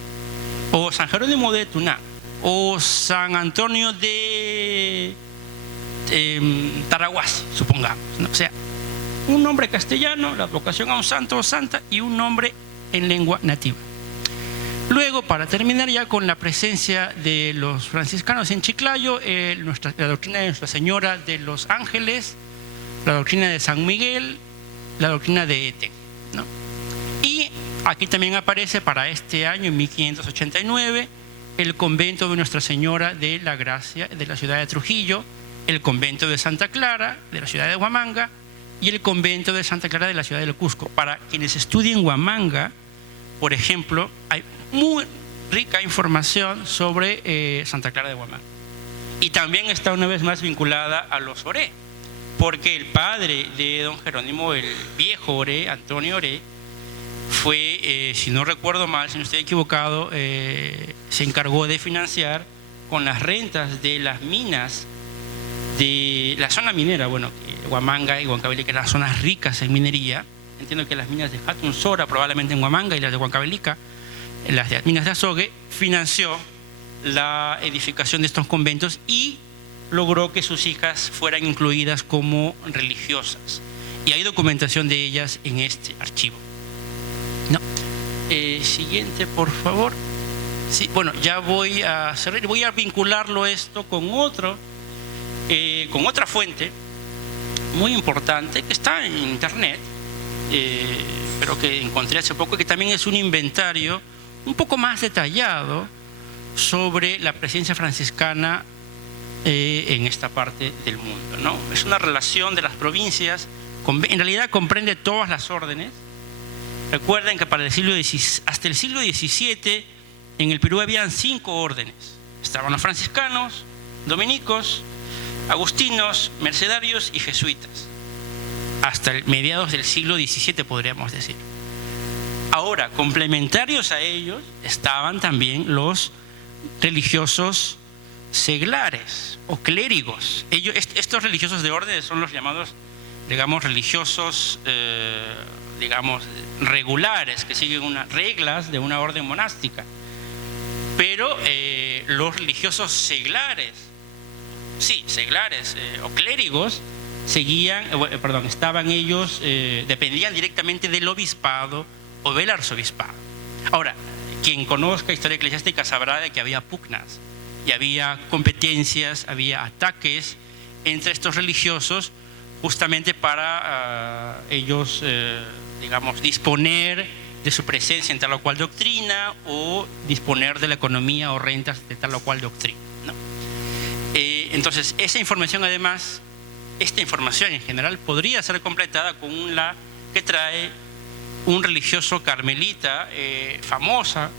O San Jerónimo de Tuná, o San Antonio de Tarahuasi, supongamos, ¿no? O sea, un nombre castellano, la advocación a un santo o santa, y un nombre en lengua nativa. Luego, para terminar ya con la presencia de los franciscanos en Chiclayo, la doctrina de Nuestra Señora de los Ángeles, la doctrina de San Miguel, la doctrina de Ete, ¿no? Y aquí también aparece para este año, en 1589, el convento de Nuestra Señora de la Gracia de la ciudad de Trujillo, el convento de Santa Clara de la ciudad de Huamanga y el convento de Santa Clara de la ciudad del Cusco. Para quienes estudien Huamanga, por ejemplo, hay muy rica información sobre Santa Clara de Huamanga. Y también está una vez más vinculada a los Oré, porque el padre de don Jerónimo, el viejo Oré, Antonio Oré, fue, si no recuerdo mal, si no estoy equivocado, se encargó de financiar con las rentas de las minas de la zona minera, bueno, Huamanga y Huancavelica eran zonas ricas en minería. Entiendo que las minas de Hatun Sora, probablemente en Huamanga, y las de Huancavelica, las de minas de Azogue, financió la edificación de estos conventos y logró que sus hijas fueran incluidas como religiosas. Y hay documentación de ellas en este archivo. No. Siguiente, por favor. Sí, bueno, ya voy a cerrar. Voy a vincularlo esto con otra fuente muy importante que está en internet, pero que encontré hace poco, que también es un inventario un poco más detallado sobre la presencia franciscana en esta parte del mundo, ¿no? Es una relación de las provincias, en realidad comprende todas las órdenes. Recuerden que hasta el siglo XVII en el Perú habían 5 órdenes. Estaban los franciscanos, dominicos, agustinos, mercedarios y jesuitas. Hasta mediados del siglo XVII, podríamos decir. Ahora, complementarios a ellos estaban también los religiosos seglares o clérigos. Estos religiosos de órdenes son los llamados, digamos, religiosos, regulares, que siguen unas reglas de una orden monástica. Pero los religiosos seglares o clérigos estaban ellos, dependían directamente del obispado o del arzobispado. Ahora, quien conozca historia eclesiástica sabrá de que había pugnas y había competencias, había ataques entre estos religiosos, justamente para ellos, disponer de su presencia en tal o cual doctrina, o disponer de la economía o rentas de tal o cual doctrina, ¿no? Entonces, esa información, además, esta información en general podría ser completada con la que trae un religioso carmelita famoso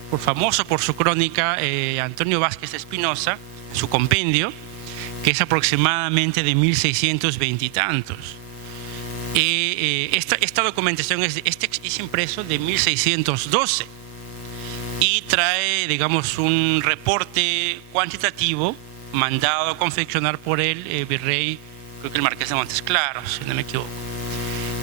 por su crónica, Antonio Vázquez Espinosa, su compendio, que es aproximadamente de 1620 y tantos. Esta documentación es impreso de 1612 y trae, un reporte cuantitativo mandado a confeccionar por el virrey, creo que el marqués de Montesclaro, si no me equivoco.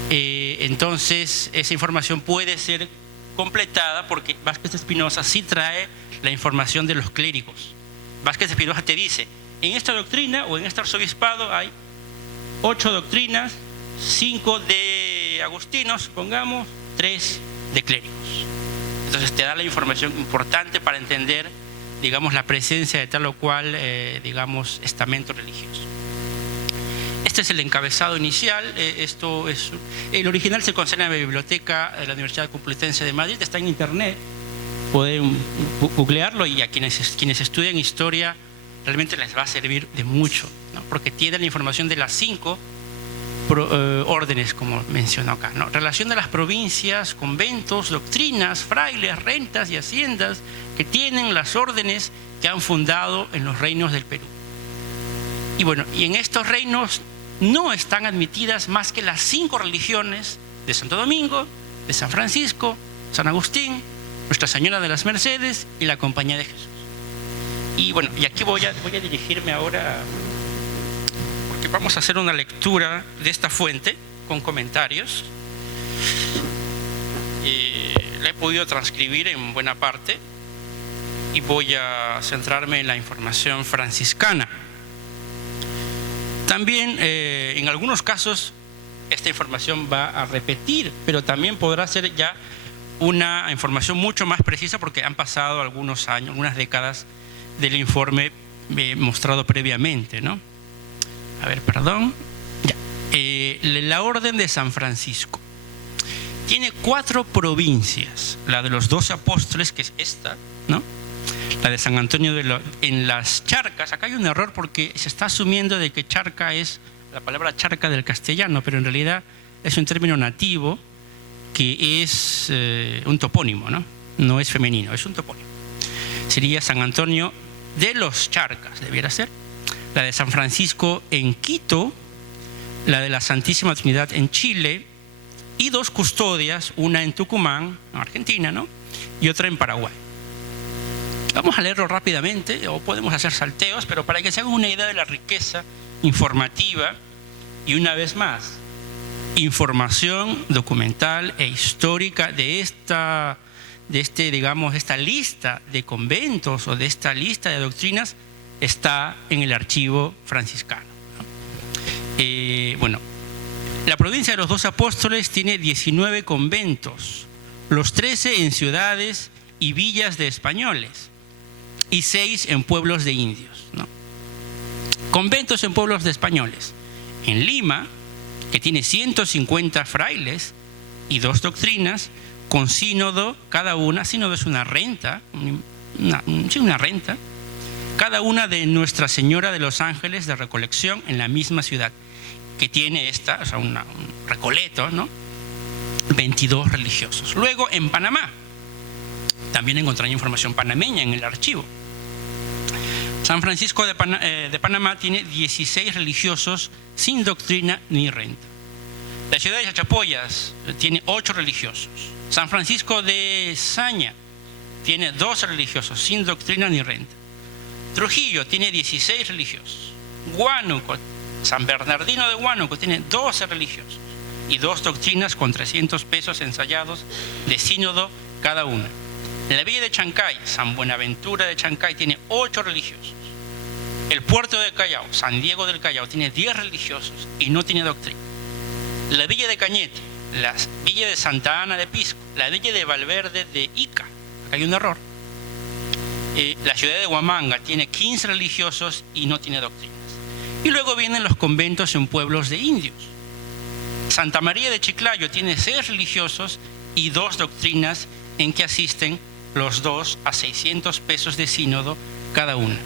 Entonces, esa información puede ser completada porque Vázquez de Espinosa sí trae la información de los clérigos. Vázquez de Espinosa te dice, en esta doctrina o en este arzobispado hay 8 doctrinas, 5 de agustinos, pongamos, 3 de clérigos. Entonces te da la información importante para entender, digamos, la presencia de tal o cual, digamos, estamento religioso. Este es el encabezado inicial. El original se conserva en la biblioteca de la Universidad Complutense de Madrid, está en internet, pueden googlearlo, y a quienes estudian historia realmente les va a servir de mucho, ¿no? Porque tiene la información de las 5 órdenes, como mencionó acá, ¿no? Relación de las provincias, conventos, doctrinas, frailes, rentas y haciendas que tienen las órdenes que han fundado en los reinos del Perú. Y bueno, y en estos reinos no están admitidas más que las 5 religiones de Santo Domingo, de San Francisco, San Agustín, Nuestra Señora de las Mercedes y la Compañía de Jesús. Y bueno, y aquí voy a dirigirme ahora, porque vamos a hacer una lectura de esta fuente con comentarios. La he podido transcribir en buena parte y voy a centrarme en la información franciscana. También en algunos casos esta información va a repetir, pero también podrá ser ya una información mucho más precisa porque han pasado algunos años, algunas décadas del informe mostrado previamente, ¿no? A ver, perdón. Ya. La Orden de San Francisco tiene 4 provincias. La de los 12 apóstoles, que es esta, ¿no? La de San Antonio en las Charcas. Acá hay un error porque se está asumiendo de que charca es la palabra charca del castellano, pero en realidad es un término nativo que es un topónimo, ¿no? No es femenino, es un topónimo. Sería San Antonio de los Charcas, debiera ser. La de San Francisco en Quito, la de la Santísima Trinidad en Chile, y 2 custodias, una en Tucumán, Argentina, ¿no? Y otra en Paraguay. Vamos a leerlo rápidamente, o podemos hacer salteos, pero para que se hagan una idea de la riqueza informativa, y una vez más, información documental e histórica de esta lista de conventos o de esta lista de doctrinas está en el archivo franciscano. Bueno, la provincia de los 12 apóstoles tiene 19 conventos, los 13 en ciudades y villas de españoles y 6 en pueblos de indios, ¿no? Conventos en pueblos de españoles. En Lima, que tiene 150 frailes y 2 doctrinas, con sínodo cada una. Sínodo es una renta, una renta, cada una de Nuestra Señora de los Ángeles de Recolección en la misma ciudad, que tiene un Recoleto, ¿no? 22 religiosos. Luego en Panamá, también encontrarán información panameña en el archivo. San Francisco de Panamá tiene 16 religiosos sin doctrina ni renta. La ciudad de Chachapoyas tiene 8 religiosos. San Francisco de Saña tiene 12 religiosos sin doctrina ni renta. Trujillo tiene 16 religiosos. Huánuco, San Bernardino de Huánuco tiene 12 religiosos y 2 doctrinas con 300 pesos ensayados de sínodo cada una. En la villa de Chancay, San Buenaventura de Chancay tiene 8 religiosos. El puerto de Callao, San Diego del Callao, tiene 10 religiosos y no tiene doctrina. La villa de Cañete, la villa de Santa Ana de Pisco, la villa de Valverde de Ica, acá hay un error. La ciudad de Huamanga tiene 15 religiosos y no tiene doctrinas. Y luego vienen los conventos en pueblos de indios. Santa María de Chiclayo tiene 6 religiosos y 2 doctrinas en que asisten los 2 a 600 pesos de sínodo cada una.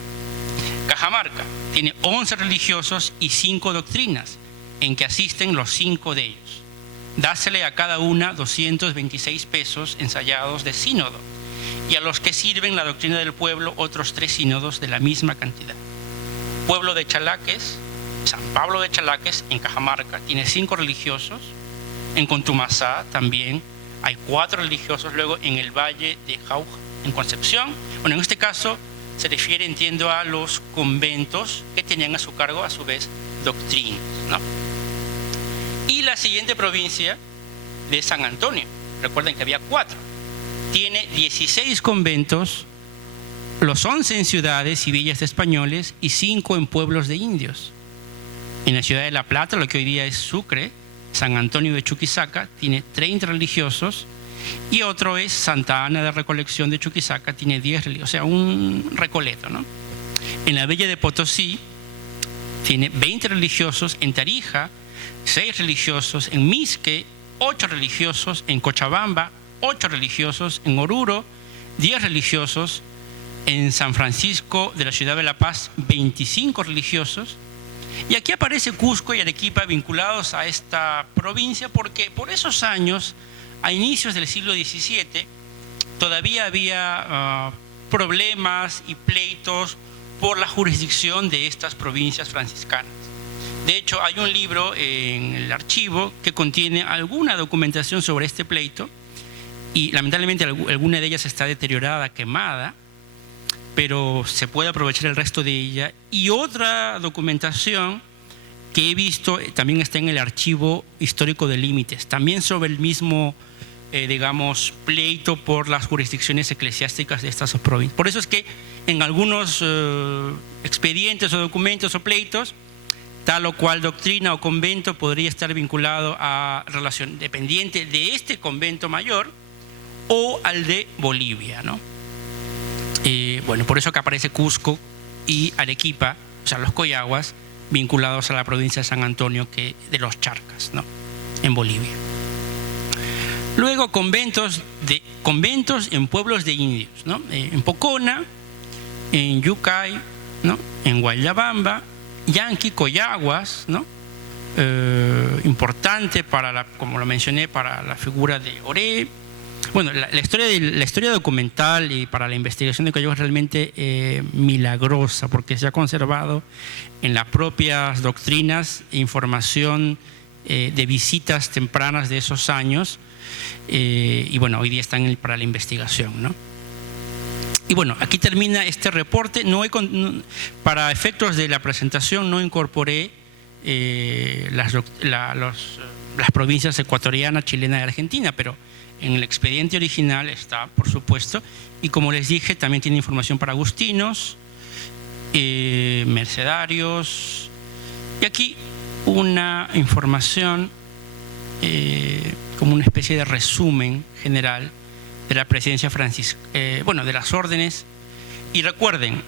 Cajamarca tiene 11 religiosos y 5 doctrinas en que asisten los 5 de ellos. Dásele a cada una 226 pesos ensayados de sínodo, y a los que sirven la doctrina del pueblo otros 3 sínodos de la misma cantidad. Pueblo de Chalaques, San Pablo de Chalaques en Cajamarca tiene 5 religiosos. En Contumazá también hay 4 religiosos. Luego en el Valle de Jauja, en Concepción, bueno, en este caso se refiere, entiendo, a los conventos que tenían a su cargo, a su vez, doctrinas, ¿no? Y la siguiente provincia de San Antonio, recuerden que había 4, tiene 16 conventos, los 11 en ciudades y villas de españoles y 5 en pueblos de indios. En la ciudad de La Plata, lo que hoy día es Sucre, San Antonio de Chuquisaca, tiene 30 religiosos, y otro es Santa Ana de Recolección de Chuquisaca, tiene 10 religiosos, o sea, un recoleto, ¿no? En la Villa de Potosí tiene 20 religiosos, en Tarija 6 religiosos, en Misque 8 religiosos, en Cochabamba 8 religiosos, en Oruro 10 religiosos, en San Francisco de la Ciudad de La Paz 25 religiosos, y aquí aparece Cusco y Arequipa vinculados a esta provincia porque por esos años, a inicios del siglo XVII, todavía había problemas y pleitos por la jurisdicción de estas provincias franciscanas. De hecho, hay un libro en el archivo que contiene alguna documentación sobre este pleito y lamentablemente alguna de ellas está deteriorada, quemada, pero se puede aprovechar el resto de ella. Y otra documentación que he visto también está en el archivo histórico de límites, también sobre el mismo, digamos, pleito por las jurisdicciones eclesiásticas de estas provincias. Por eso es que en algunos expedientes o documentos o pleitos, tal o cual doctrina o convento podría estar vinculado a relación dependiente de este convento mayor o al de Bolivia, ¿no? Bueno, por eso que aparece Cusco y Arequipa, o sea, los Coyaguas, vinculados a la provincia de San Antonio de los Charcas, ¿no? En Bolivia. Luego conventos en pueblos de indios, ¿no? En Pocona, en Yucay, ¿no? En Guayabamba, Yanqui, Coyaguas, ¿no? Importante para como lo mencioné, para la figura de Oré. Bueno, la historia documental y para la investigación de Coyaguas es realmente milagrosa, porque se ha conservado en las propias doctrinas información de visitas tempranas de esos años, y bueno, hoy día están para la investigación, ¿no? Y bueno, aquí termina este reporte. Para efectos de la presentación no incorporé las provincias ecuatoriana, chilena y argentina, pero en el expediente original está, por supuesto, y como les dije, también tiene información para agustinos, mercedarios, y aquí una información como una especie de resumen general de la presidencia franciscana, de las órdenes. Y recuerden,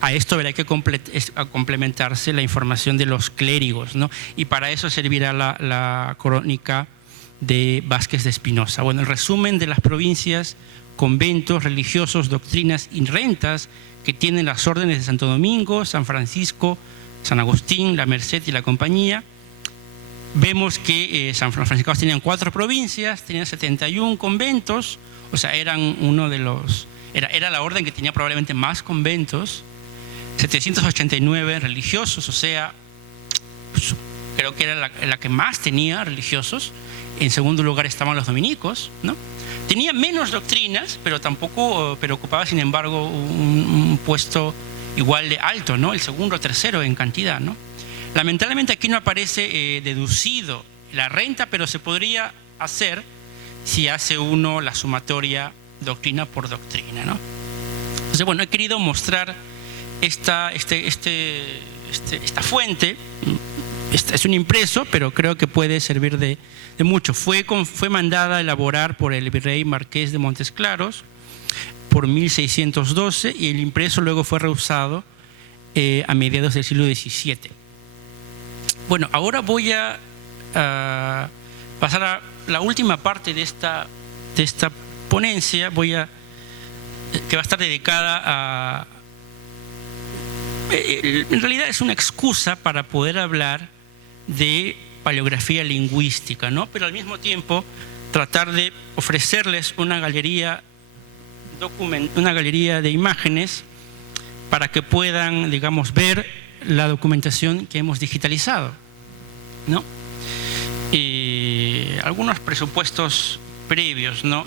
a esto habrá que complementarse la información de los clérigos, ¿no? Y para eso servirá la crónica de Vázquez de Espinosa. Bueno, el resumen de las provincias, conventos, religiosos, doctrinas y rentas que tienen las órdenes de Santo Domingo, San Francisco, San Agustín, la Merced y la Compañía. Vemos que San Francisco tenían 4 provincias, tenían 71 conventos, o sea, eran era la orden que tenía probablemente más conventos, 789 religiosos, o sea, creo que era la que más tenía religiosos. En segundo lugar estaban los dominicos, ¿no? Tenía menos doctrinas, pero ocupaba, sin embargo, un puesto igual de alto, ¿no? El segundo o tercero en cantidad, ¿no? Lamentablemente aquí no aparece deducido la renta, pero se podría hacer si hace uno la sumatoria doctrina por doctrina, ¿no? Entonces, bueno, he querido mostrar esta fuente. Es un impreso, pero creo que puede servir de mucho. Fue mandada a elaborar por el virrey Marqués de Montes Claros por 1612 y el impreso luego fue reusado a mediados del siglo XVII. Bueno, ahora voy a pasar a la última parte de esta ponencia, que va a estar dedicada a... En realidad es una excusa para poder hablar de paleografía lingüística, ¿no? Pero al mismo tiempo tratar de ofrecerles una galería de imágenes para que puedan, digamos, ver la documentación que hemos digitalizado, ¿no? Algunos presupuestos previos, ¿no?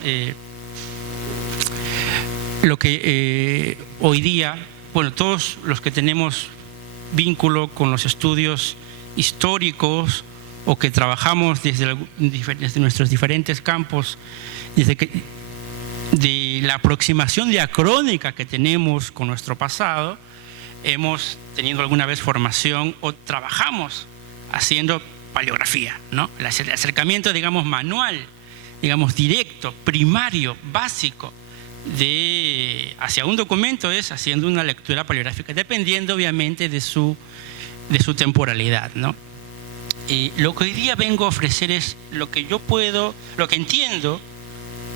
lo que hoy día, bueno, todos los que tenemos vínculo con los estudios históricos o que trabajamos desde nuestros diferentes campos, de la aproximación diacrónica que tenemos con nuestro pasado, hemos tenido alguna vez formación o trabajamos haciendo paleografía, ¿no? El acercamiento, digamos, manual, digamos, directo, primario, básico, hacia un documento es haciendo una lectura paleográfica, dependiendo obviamente de su temporalidad, ¿no? Lo que hoy día vengo a ofrecer es lo que entiendo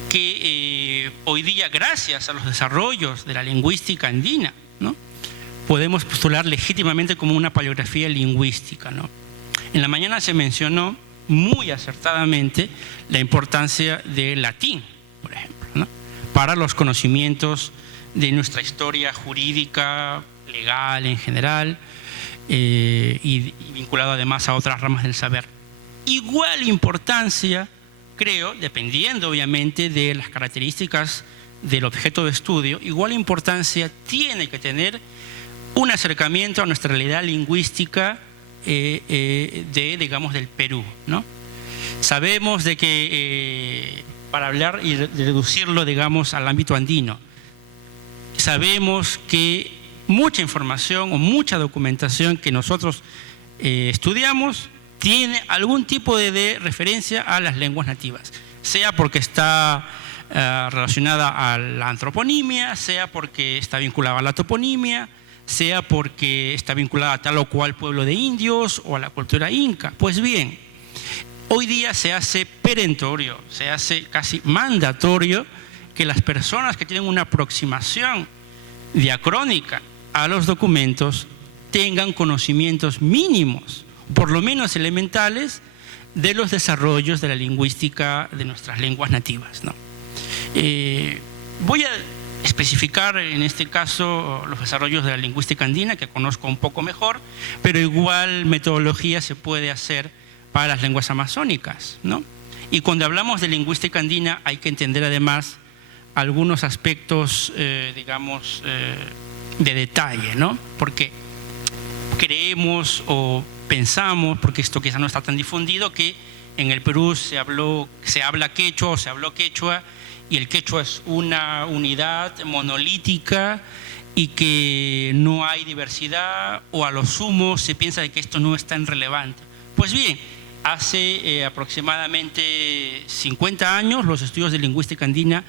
que hoy día, gracias a los desarrollos de la lingüística andina, ¿no?, podemos postular legítimamente como una paleografía lingüística, ¿no? En la mañana se mencionó muy acertadamente la importancia del latín, por ejemplo, ¿no?, para los conocimientos de nuestra historia jurídica, legal en general, y vinculado además a otras ramas del saber. Igual importancia, creo, dependiendo obviamente de las características del objeto de estudio, igual importancia tiene que tener un acercamiento a nuestra realidad lingüística digamos, del Perú, ¿no? Sabemos de que, para hablar y reducirlo, digamos, al ámbito andino, sabemos que mucha información o mucha documentación que nosotros estudiamos tiene algún tipo de referencia a las lenguas nativas, sea porque está relacionada a la antroponimia, sea porque está vinculada a la toponimia, sea porque está vinculada a tal o cual pueblo de indios o a la cultura inca. Pues bien, hoy día se hace perentorio, se hace casi mandatorio que las personas que tienen una aproximación diacrónica a los documentos tengan conocimientos mínimos, por lo menos elementales, de los desarrollos de la lingüística de nuestras lenguas nativas, ¿no? Voy a especificar en este caso los desarrollos de la lingüística andina, que conozco un poco mejor, pero igual metodología se puede hacer para las lenguas amazónicas, ¿no? Y cuando hablamos de lingüística andina hay que entender además algunos aspectos, digamos, de detalle, ¿no? Porque creemos o pensamos, porque esto quizá no está tan difundido, que en el Perú se habla quechua o se habló quechua, y el quechua es una unidad monolítica y que no hay diversidad, o a lo sumo se piensa de que esto no es tan relevante. Pues bien, hace aproximadamente 50 años los estudios de lingüística andina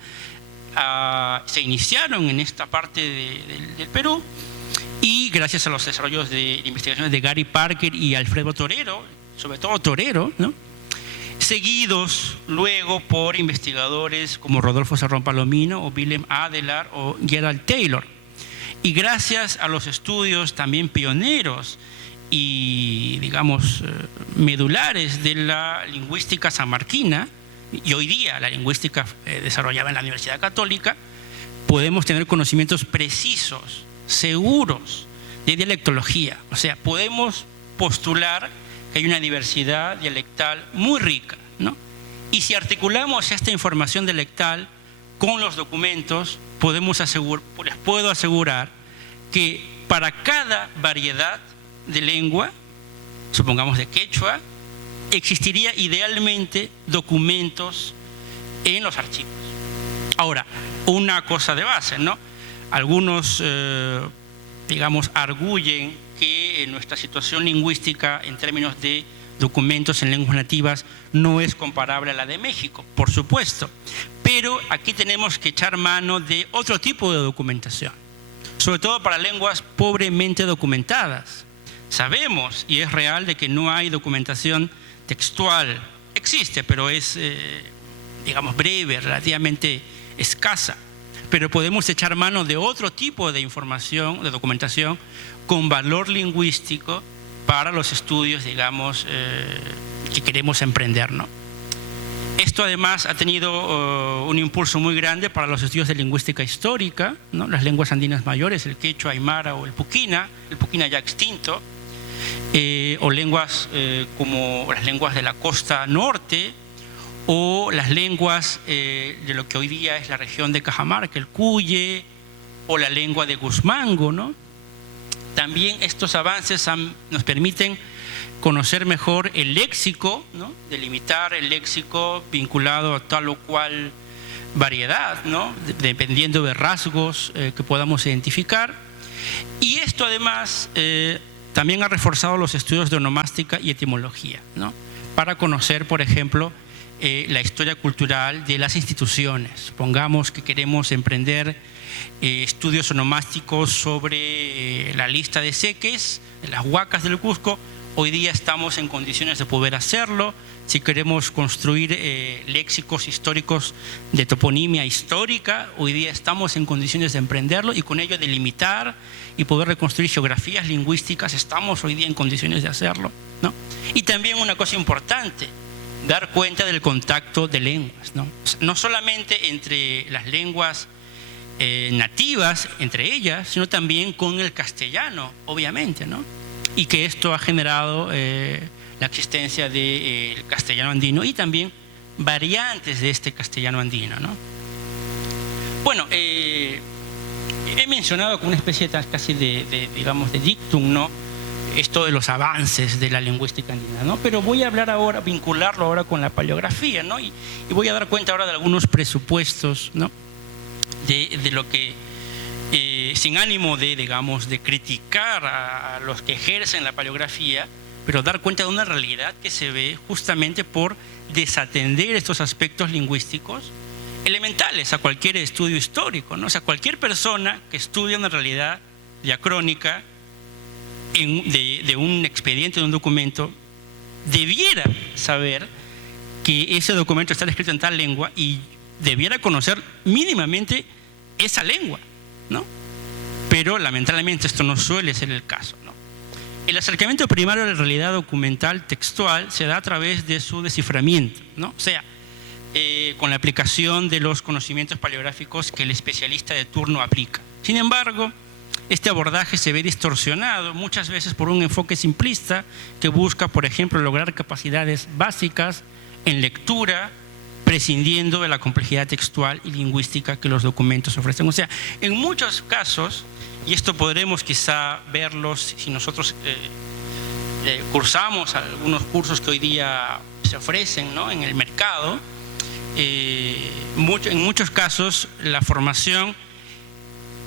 se iniciaron en esta parte del Perú, y gracias a los desarrollos de investigaciones de Gary Parker y Alfredo Torero, sobre todo Torero, ¿no?, seguidos luego por investigadores como Rodolfo Cerrón Palomino o Willem Adelar o Gerald Taylor. Y gracias a los estudios también pioneros y, digamos, medulares de la lingüística sanmarquina, y hoy día la lingüística desarrollada en la Universidad Católica, podemos tener conocimientos precisos, seguros, de dialectología. O sea, podemos postular que hay una diversidad dialectal muy rica, ¿no? Y si articulamos esta información dialectal con los documentos, les puedo asegurar que para cada variedad de lengua, supongamos de quechua, existiría idealmente documentos en los archivos. Ahora, una cosa de base, ¿no? Algunos, digamos, arguyen que nuestra situación lingüística en términos de documentos en lenguas nativas no es comparable a la de México, por supuesto, pero aquí tenemos que echar mano de otro tipo de documentación, sobre todo para lenguas pobremente documentadas. Sabemos, y es real, de que no hay documentación textual, existe, pero es, digamos, breve, relativamente escasa, pero podemos echar mano de otro tipo de información, de documentación con valor lingüístico para los estudios, digamos, que queremos emprender, ¿no? Esto además ha tenido un impulso muy grande para los estudios de lingüística histórica, ¿no? Las lenguas andinas mayores, el quechua, aymara o el puquina ya extinto, o lenguas como las lenguas de la costa norte, o las lenguas de lo que hoy día es la región de Cajamarca, el Cuye, o la lengua de Guzmango, ¿no? También estos avances nos permiten conocer mejor el léxico, ¿no? Delimitar el léxico vinculado a tal o cual variedad, ¿no? Dependiendo de rasgos que podamos identificar. Y esto además también ha reforzado los estudios de onomástica y etimología, ¿no? Para conocer, por ejemplo, la historia cultural de las instituciones. Supongamos que queremos emprender estudios onomásticos sobre la lista de seques, de las huacas del Cusco. Hoy día estamos en condiciones de poder hacerlo. Si queremos construir léxicos históricos de toponimia histórica, hoy día estamos en condiciones de emprenderlo y con ello delimitar y poder reconstruir geografías lingüísticas, estamos hoy día en condiciones de hacerlo, ¿no? Y también una cosa importante, dar cuenta del contacto de lenguas, ¿no? No solamente entre las lenguas nativas, entre ellas, sino también con el castellano, obviamente, ¿no? Y que esto ha generado la existencia del castellano andino y también variantes de este castellano andino, ¿no? Bueno, he mencionado con una especie casi digamos, de dictum, ¿no? Esto de los avances de la lingüística andina, ¿no? Pero voy a hablar ahora, vincularlo ahora con la paleografía, ¿no? Y voy a dar cuenta ahora de algunos presupuestos, ¿no? De lo que, sin ánimo de, digamos, de criticar a los que ejercen la paleografía, pero dar cuenta de una realidad que se ve justamente por desatender estos aspectos lingüísticos elementales a cualquier estudio histórico, ¿no? O sea, cualquier persona que estudia una realidad diacrónica de un expediente, de un documento, debiera saber que ese documento está escrito en tal lengua y debiera conocer mínimamente esa lengua, ¿no? Pero lamentablemente esto no suele ser el caso, ¿no? El acercamiento primario a la realidad documental textual se da a través de su desciframiento, ¿no? O sea, con la aplicación de los conocimientos paleográficos que el especialista de turno aplica. Sin embargo, este abordaje se ve distorsionado muchas veces por un enfoque simplista que busca, por ejemplo, lograr capacidades básicas en lectura, prescindiendo de la complejidad textual y lingüística que los documentos ofrecen. O sea, en muchos casos, y esto podremos quizá verlos si nosotros cursamos algunos cursos que hoy día se ofrecen, ¿no? En el mercado, en muchos casos la formación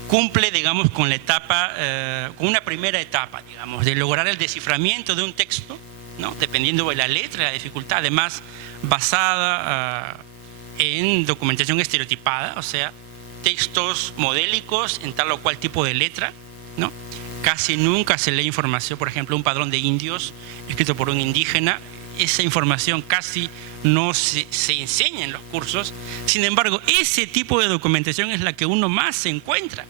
cumple, digamos, con la etapa, con una primera etapa, digamos, de lograr el desciframiento de un texto, ¿no? Dependiendo de la letra y la dificultad, además basada en documentación estereotipada, o sea, textos modélicos en tal o cual tipo de letra, ¿no? Casi nunca se lee información, por ejemplo, un padrón de indios escrito por un indígena. Esa información casi no se enseña en los cursos. Sin embargo, ese tipo de documentación es la que uno más se encuentra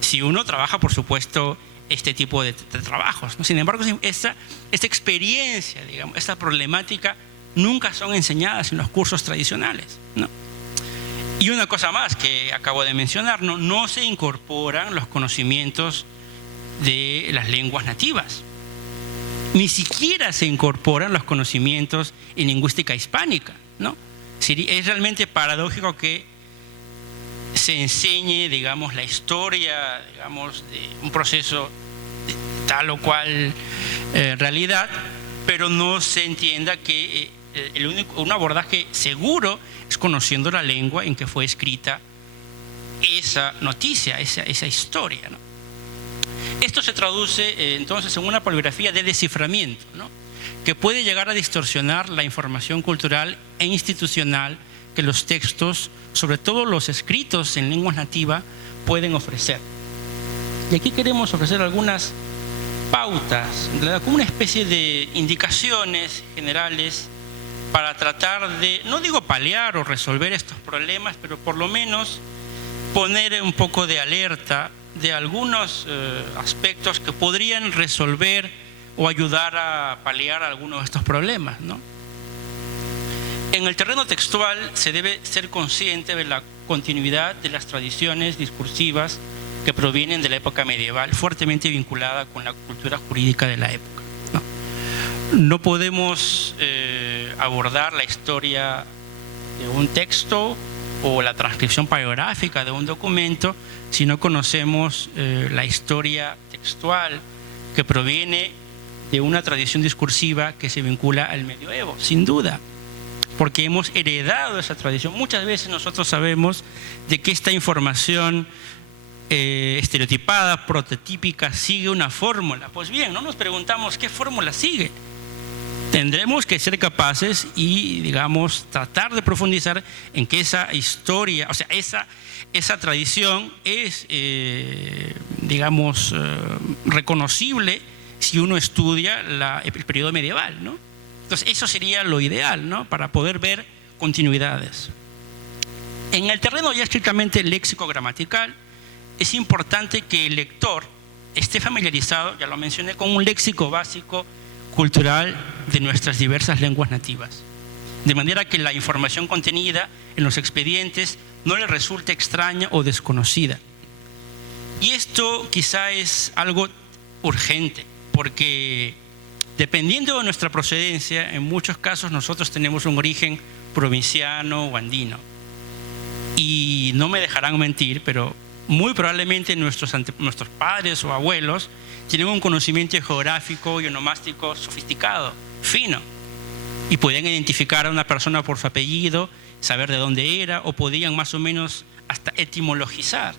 si uno trabaja, por supuesto, este tipo de trabajos, ¿no? Sin embargo, esta experiencia, digamos, esta problemática nunca son enseñadas en los cursos tradicionales, ¿no? Y una cosa más que acabo de mencionar, no se incorporan los conocimientos de las lenguas nativas. Ni siquiera se incorporan los conocimientos en lingüística hispánica, ¿no? Es realmente paradójico que se enseñe, digamos, la historia, digamos, de un proceso de tal o cual realidad, pero no se entienda que un abordaje seguro es conociendo la lengua en que fue escrita esa noticia, esa historia, ¿no? Esto se traduce entonces en una paleografía de desciframiento, ¿no? Que puede llegar a distorsionar la información cultural e institucional que los textos, sobre todo los escritos en lengua nativa, pueden ofrecer. Y aquí queremos ofrecer algunas pautas, como una especie de indicaciones generales para tratar de, no digo paliar o resolver estos problemas, pero por lo menos poner un poco de alerta de algunos aspectos que podrían resolver o ayudar a paliar algunos de estos problemas, ¿no? En el terreno textual se debe ser consciente de la continuidad de las tradiciones discursivas que provienen de la época medieval, fuertemente vinculada con la cultura jurídica de la época, ¿no? No podemos abordar la historia de un texto o la transcripción paleográfica de un documento si no conocemos la historia textual que proviene de una tradición discursiva que se vincula al medioevo, sin duda, porque hemos heredado esa tradición. Muchas veces nosotros sabemos de que esta información estereotipada, prototípica, sigue una fórmula. Pues bien, no nos preguntamos qué fórmula sigue. Tendremos que ser capaces y, digamos, tratar de profundizar en que esa historia, o sea, esa tradición es, digamos, reconocible si uno estudia el periodo medieval, ¿no? Entonces, eso sería lo ideal, ¿no? Para poder ver continuidades. En el terreno ya estrictamente léxico-gramatical, es importante que el lector esté familiarizado, ya lo mencioné, con un léxico básico cultural de nuestras diversas lenguas nativas, de manera que la información contenida en los expedientes no le resulte extraña o desconocida. Y esto quizá es algo urgente, porque dependiendo de nuestra procedencia, en muchos casos nosotros tenemos un origen provinciano o andino. Y no me dejarán mentir, pero muy probablemente nuestros padres o abuelos tienen un conocimiento geográfico y onomástico sofisticado, fino, y podían identificar a una persona por su apellido, saber de dónde era, o podían más o menos hasta etimologizar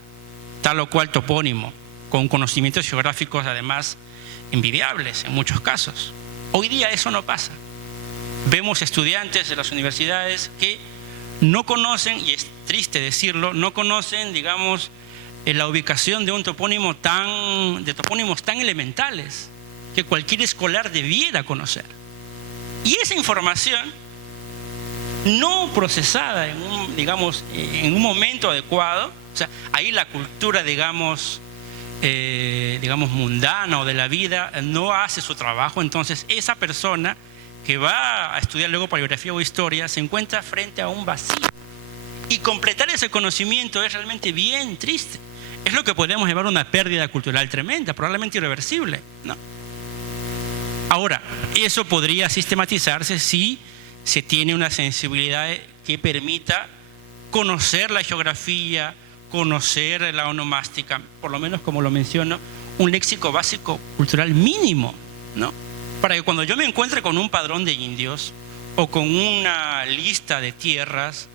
tal o cual topónimo, con conocimientos geográficos además envidiables en muchos casos. Hoy día eso no pasa. Vemos estudiantes de las universidades que no conocen, y es triste decirlo, no conocen, digamos, la ubicación de un topónimo de topónimos tan elementales que cualquier escolar debiera conocer. Y esa información no procesada en un momento adecuado, o sea, ahí la cultura, digamos, mundana o de la vida no hace su trabajo. Entonces esa persona que va a estudiar luego paleografía o historia se encuentra frente a un vacío, y completar ese conocimiento es realmente bien triste. Es lo que podemos llevar a una pérdida cultural tremenda, probablemente irreversible, ¿no? Ahora, eso podría sistematizarse si se tiene una sensibilidad que permita conocer la geografía, conocer la onomástica, por lo menos, como lo menciono, un léxico básico cultural mínimo, ¿no? Para que cuando yo me encuentre con un padrón de indios o con una lista de tierras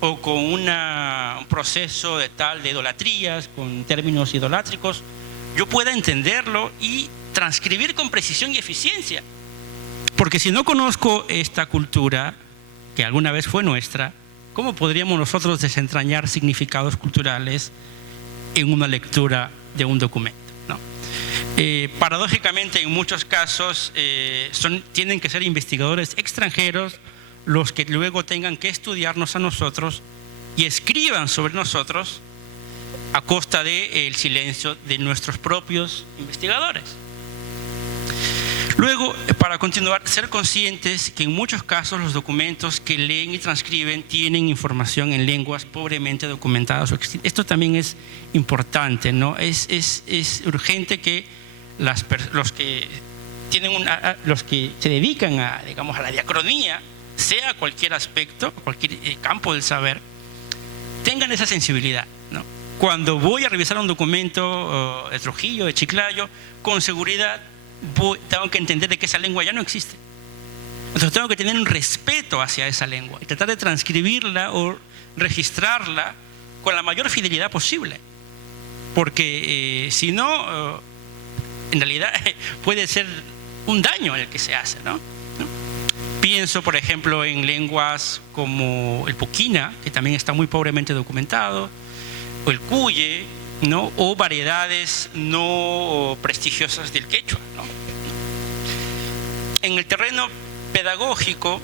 o con un proceso de idolatrías, con términos idolátricos, yo pueda entenderlo y transcribir con precisión y eficiencia. Porque si no conozco esta cultura, que alguna vez fue nuestra, ¿cómo podríamos nosotros desentrañar significados culturales en una lectura de un documento, ¿no? Paradójicamente, en muchos casos, tienen que ser investigadores extranjeros los que luego tengan que estudiarnos a nosotros y escriban sobre nosotros a costa del silencio de nuestros propios investigadores. Luego, para continuar, ser conscientes que en muchos casos los documentos que leen y transcriben tienen información en lenguas pobremente documentadas. Esto también es importante, ¿no? Es urgente que los que se dedican a la diacronía, sea cualquier aspecto, cualquier campo del saber, tengan esa sensibilidad, ¿no? Cuando voy a revisar un documento de Trujillo, de Chiclayo, con seguridad tengo que entender de que esa lengua ya no existe. Entonces tengo que tener un respeto hacia esa lengua y tratar de transcribirla o registrarla con la mayor fidelidad posible, porque si no, en realidad puede ser un daño el que se hace, ¿no? Pienso, por ejemplo, en lenguas como el puquina, que también está muy pobremente documentado, o el cuye, ¿no? O variedades no prestigiosas del quechua, ¿no? En el terreno pedagógico,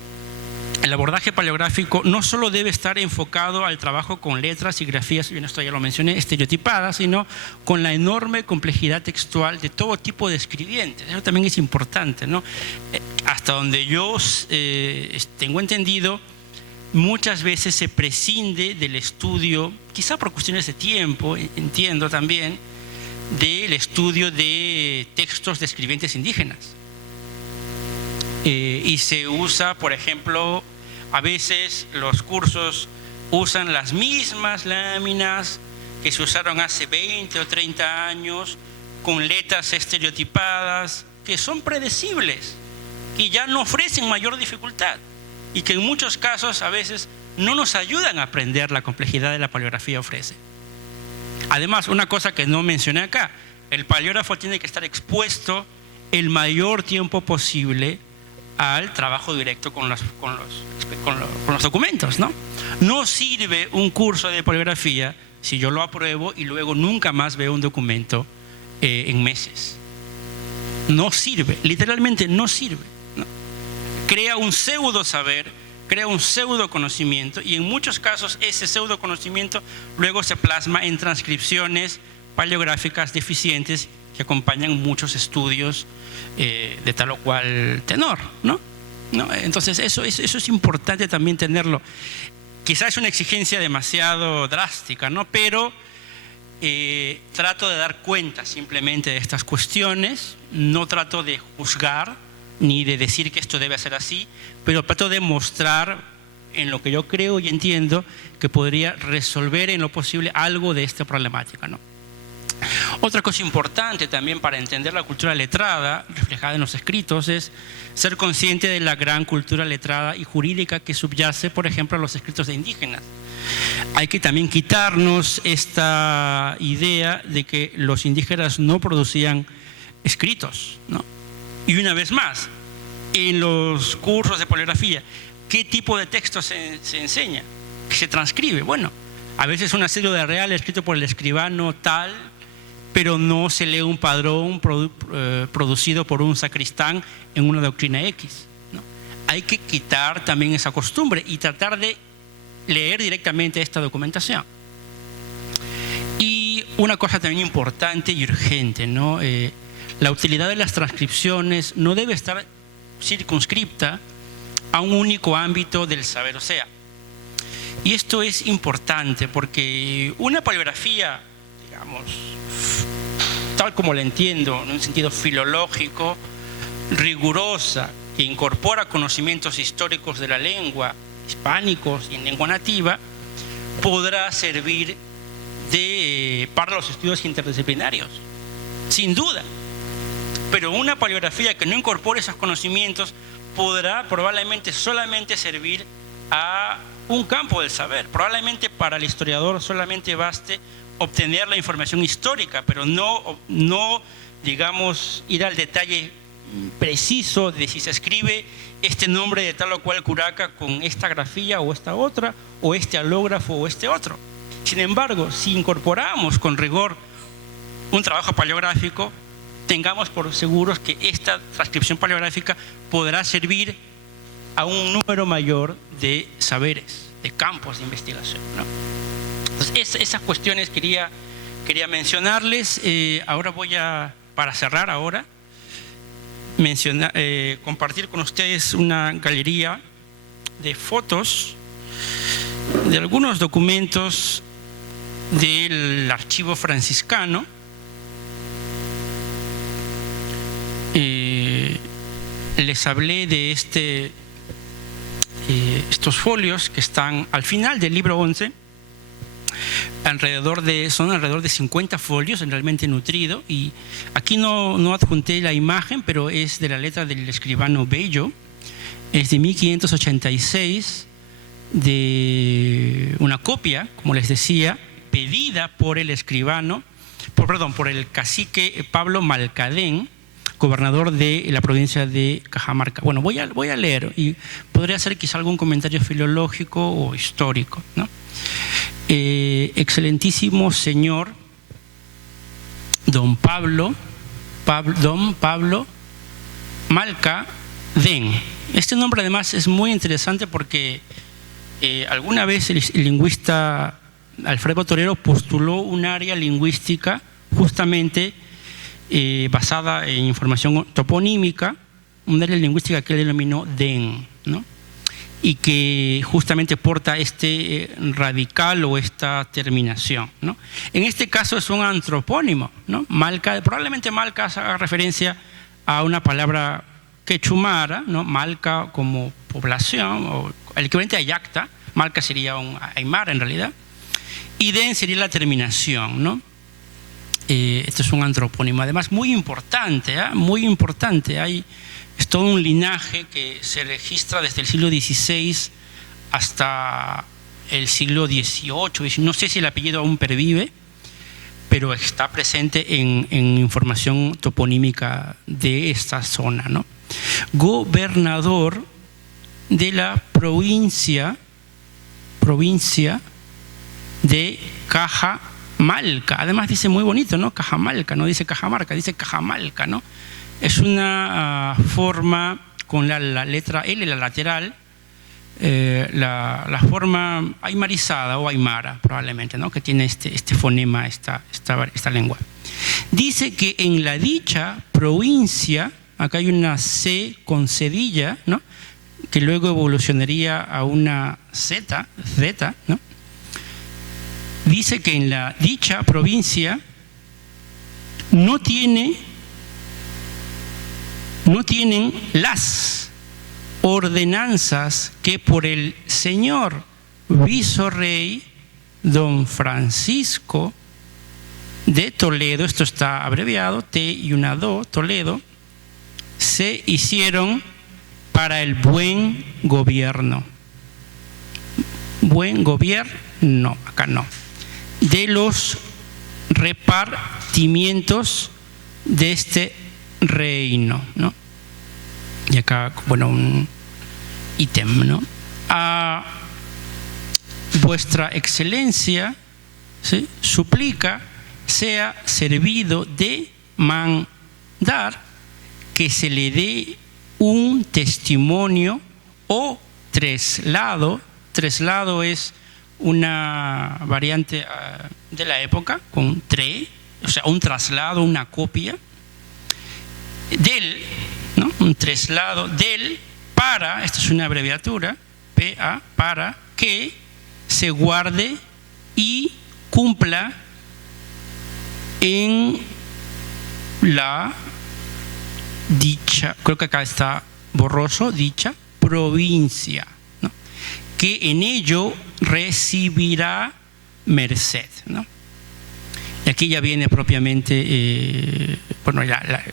el abordaje paleográfico no solo debe estar enfocado al trabajo con letras y grafías, yo esto ya lo mencioné, estereotipadas, sino con la enorme complejidad textual de todo tipo de escribientes. Eso también es importante, ¿no? Hasta donde yo tengo entendido, muchas veces se prescinde del estudio, quizá por cuestiones de tiempo, entiendo también, del estudio de textos de escribientes indígenas. Y se usa, por ejemplo, A veces los cursos usan las mismas láminas que se usaron hace 20 o 30 años, con letras estereotipadas, que son predecibles, que ya no ofrecen mayor dificultad y que en muchos casos a veces no nos ayudan a aprender la complejidad de la paleografía ofrece. Además, una cosa que no mencioné acá, el paleógrafo tiene que estar expuesto el mayor tiempo posible al trabajo directo con los documentos, ¿no? No sirve un curso de paleografía si yo lo apruebo y luego nunca más veo un documento en meses. No sirve, literalmente no sirve, ¿no? Crea un pseudo saber, crea un pseudo conocimiento, y en muchos casos ese pseudo conocimiento luego se plasma en transcripciones paleográficas deficientes que acompañan muchos estudios de tal o cual tenor, ¿no? Entonces eso es importante también tenerlo. Quizás es una exigencia demasiado drástica, ¿no? Pero trato de dar cuenta simplemente de estas cuestiones, no trato de juzgar ni de decir que esto debe ser así, pero trato de mostrar en lo que yo creo y entiendo que podría resolver en lo posible algo de esta problemática, ¿no? Otra cosa importante también para entender la cultura letrada reflejada en los escritos es ser consciente de la gran cultura letrada y jurídica que subyace, por ejemplo, a los escritos de indígenas. Hay que también quitarnos esta idea de que los indígenas no producían escritos, ¿no? Y una vez más, en los cursos de paleografía, ¿qué tipo de texto se enseña? ¿Qué se transcribe? Bueno, a veces una cédula real escrito por el escribano tal, pero no se lee un padrón producido por un sacristán en una doctrina X, ¿no? Hay que quitar también esa costumbre y tratar de leer directamente esta documentación. Y una cosa también importante y urgente, ¿no? La utilidad de las transcripciones no debe estar circunscripta a un único ámbito del saber, o sea, y esto es importante porque una paleografía, digamos, tal como la entiendo, en un sentido filológico, rigurosa, que incorpora conocimientos históricos de la lengua, hispánicos y en lengua nativa, podrá servir para los estudios interdisciplinarios, sin duda. Pero una paleografía que no incorpore esos conocimientos podrá probablemente solamente servir a un campo del saber. Probablemente para el historiador solamente baste obtener la información histórica, pero no digamos, ir al detalle preciso de si se escribe este nombre de tal o cual curaca con esta grafía o esta otra, o este alógrafo o este otro. Sin embargo, si incorporamos con rigor un trabajo paleográfico, tengamos por seguros que esta transcripción paleográfica podrá servir a un número mayor de saberes, de campos de investigación, ¿no? Entonces, esas cuestiones quería mencionarles. Ahora para cerrar ahora, compartir con ustedes una galería de fotos de algunos documentos del archivo franciscano. Les hablé de estos folios que están al final del libro 11, son alrededor de 50 folios, realmente nutrido, y aquí no adjunté la imagen, pero es de la letra del escribano Bello, es de 1586, de una copia, como les decía, pedida por el escribano, por el cacique Pablo Malcadén, gobernador de la provincia de Cajamarca. Bueno, voy a leer y podría hacer quizá algún comentario filológico o histórico, ¿no? Excelentísimo señor don Pablo Malcadén. Este nombre además es muy interesante porque alguna vez el lingüista Alfredo Torero postuló un área lingüística justamente basada en información toponímica, un área lingüística que él denominó DEN, ¿no? Y que justamente porta este radical o esta terminación, ¿no? En este caso es un antropónimo, ¿no? Probablemente Malca haga referencia a una palabra quechumara, ¿no? Malca como población o el equivalente a Yacta. Malca sería un aymara en realidad, y Den sería la terminación, ¿no? Esto es un antropónimo, además muy importante, muy importante. Es todo un linaje que se registra desde el siglo XVI hasta el siglo XVIII. No sé si el apellido aún pervive, pero está presente en información toponímica de esta zona, ¿no? Gobernador de la provincia de Cajamalca. Además dice muy bonito, ¿no? Cajamalca, no dice Cajamarca, dice Cajamalca, ¿no? Es una forma con la letra L, la lateral, la forma aymarizada o aymara probablemente, ¿no? Que tiene este fonema, esta lengua. Dice que en la dicha provincia, acá hay una C con cedilla, ¿no? Que luego evolucionaría a una Z, ¿no? Dice que en la dicha provincia no tienen las ordenanzas que por el señor visorrey don Francisco de Toledo, esto está abreviado, T y una Do, Toledo, se hicieron para el buen gobierno. Buen gobierno, acá no. De los repartimientos de este reino, ¿no? Y acá, bueno, un ítem, ¿no? A vuestra excelencia, ¿sí?, suplica sea servido de mandar que se le dé un testimonio o traslado. Traslado es una variante de la época con tre, o sea, un traslado, una copia del, ¿no? Un traslado del para, esto es una abreviatura, PA, para que se guarde y cumpla en la dicha, creo que acá está borroso, dicha provincia, ¿no? Que en ello recibirá merced, ¿no? Y aquí ya viene propiamente bueno, la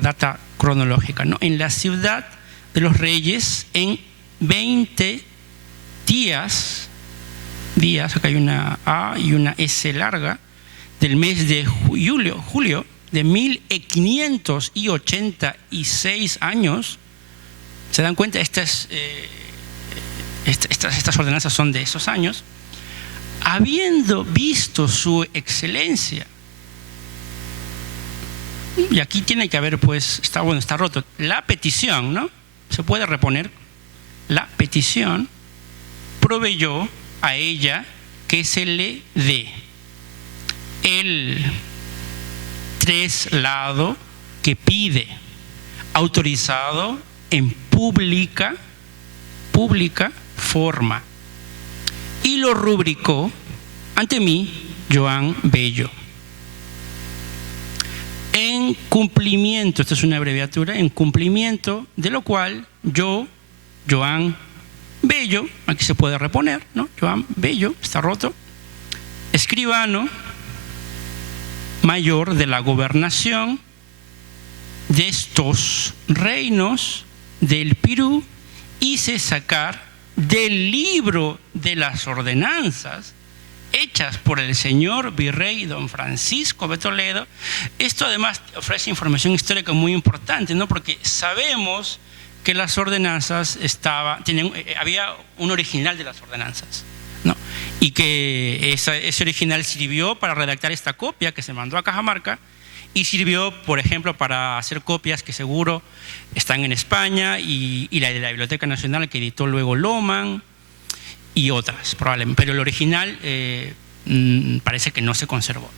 data cronológica, ¿no? En la ciudad de los reyes, en 20 días, acá hay una A y una S larga, del mes de julio de 1586 años. ¿Se dan cuenta? Estas ordenanzas son de esos años. Habiendo visto su excelencia, y aquí tiene que haber, pues, está roto, la petición, ¿no? Se puede reponer. La petición proveyó a ella que se le dé el traslado que pide, autorizado en pública forma, y lo rubricó ante mí, Joan Bello. En cumplimiento, esto es una abreviatura, en cumplimiento de lo cual yo, Joan Bello, aquí se puede reponer, ¿no? Joan Bello, está roto, escribano mayor de la gobernación de estos reinos del Perú, hice sacar del libro de las ordenanzas hechas por el señor virrey don Francisco de Toledo. Esto además ofrece información histórica muy importante, ¿no? Porque sabemos que las ordenanzas había un original de las ordenanzas, ¿no? Y que ese original sirvió para redactar esta copia que se mandó a Cajamarca, y sirvió, por ejemplo, para hacer copias que seguro están en España, y la de la Biblioteca Nacional que editó luego Loman y otras probablemente, pero el original parece que no se conservó.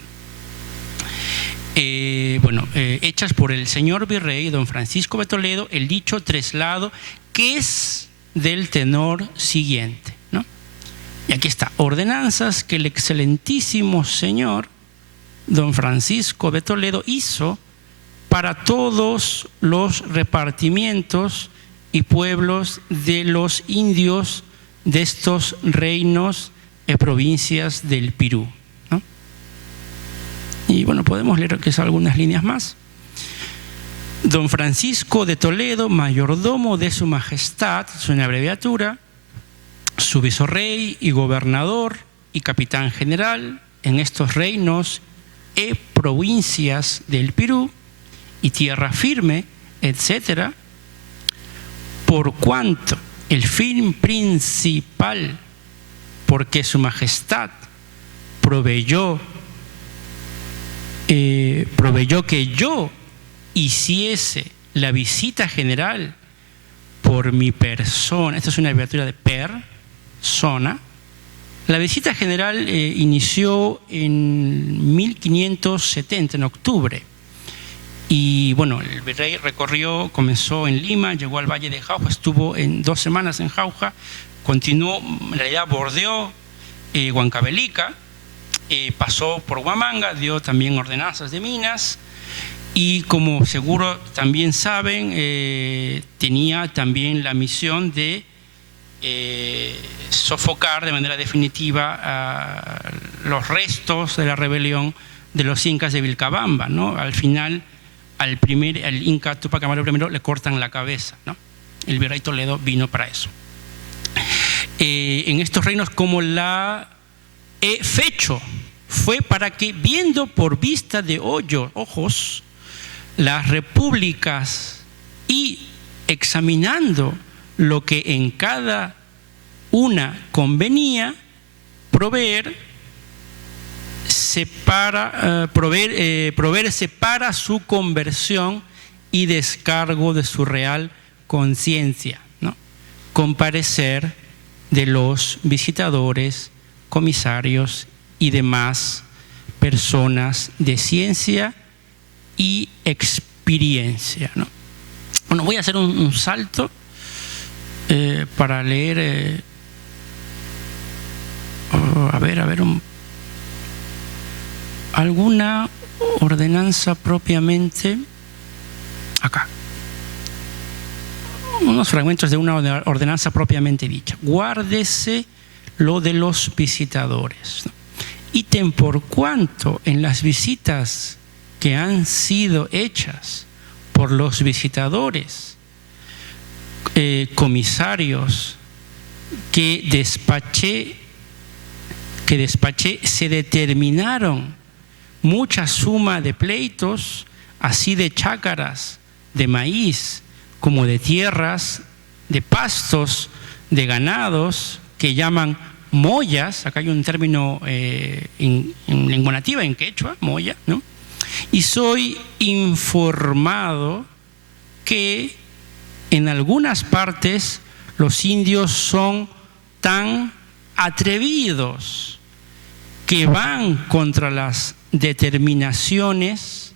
Hechas por el señor virrey don Francisco de Toledo, el dicho traslado, que es del tenor siguiente, ¿no? Y aquí está: ordenanzas que el excelentísimo señor don Francisco de Toledo hizo para todos los repartimientos y pueblos de los indios de estos reinos y provincias del Perú, ¿no? Y bueno, podemos leer quizás algunas líneas más. Don Francisco de Toledo, mayordomo de su majestad, es una abreviatura, su vicerrey y gobernador y capitán general en estos reinos y provincias del Perú y tierra firme, etcétera, por cuanto el fin principal porque su majestad proveyó que yo hiciese la visita general por mi persona. Esta es una abreviatura de persona. La visita general inició en 1570, en octubre. Y bueno, el virrey comenzó en Lima, llegó al Valle de Jauja, estuvo 2 semanas en Jauja, continuó, en realidad bordeó Huancavelica, pasó por Huamanga, dio también ordenanzas de minas y, como seguro también saben, tenía también la misión de sofocar de manera definitiva los restos de la rebelión de los incas de Vilcabamba, ¿no? Al final, al inca Túpac Amaru I le cortan la cabeza, ¿no? El virrey Toledo vino para eso. En estos reinos, como la fecho, fue para que, viendo por vista de ojos las repúblicas y examinando lo que en cada una convenía, proveerse para su conversión y descargo de su real conciencia, ¿no? Con parecer de los visitadores, comisarios y demás personas de ciencia y experiencia, ¿no? Bueno, voy a hacer un salto para leer, alguna ordenanza propiamente, acá, unos fragmentos de una ordenanza propiamente dicha. Guárdese lo de los visitadores, ¿no? Ítem por cuanto en las visitas que han sido hechas por los visitadores, comisarios que despaché, se determinaron mucha suma de pleitos, así de chácaras, de maíz, como de tierras, de pastos, de ganados, que llaman moyas. Acá hay un término en lengua nativa, en quechua, moya, ¿no? Y soy informado que en algunas partes los indios son tan atrevidos que van contra las determinaciones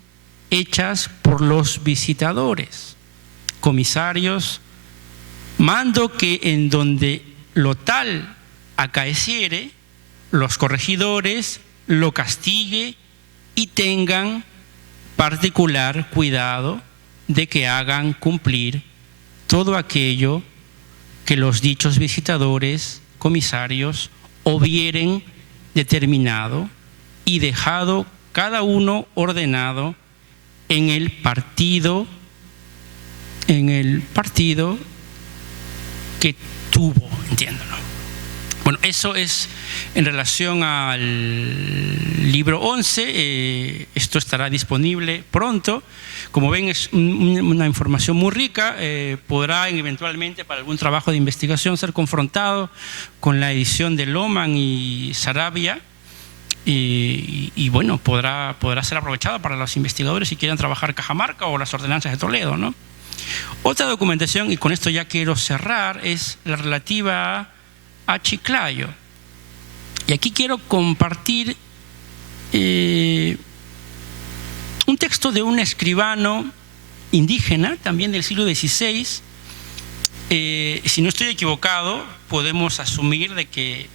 hechas por los visitadores, comisarios. Mando que en donde lo tal acaeciere, los corregidores lo castigue y tengan particular cuidado de que hagan cumplir todo aquello que los dichos visitadores, comisarios, hubieren determinado y dejado cada uno ordenado en el partido que tuvo, entiendo, ¿no? Bueno, eso es en relación al libro 11. Esto estará disponible pronto. Como ven, es una información muy rica. Podrá eventualmente, para algún trabajo de investigación, ser confrontado con la edición de Lohmann y Sarabia. Y bueno, podrá ser aprovechado para los investigadores si quieren trabajar Cajamarca o las ordenanzas de Toledo, ¿no? Otra documentación, y con esto ya quiero cerrar, es la relativa a Chiclayo. Y aquí quiero compartir un texto de un escribano indígena, también del siglo XVI. Si no estoy equivocado, podemos asumir de que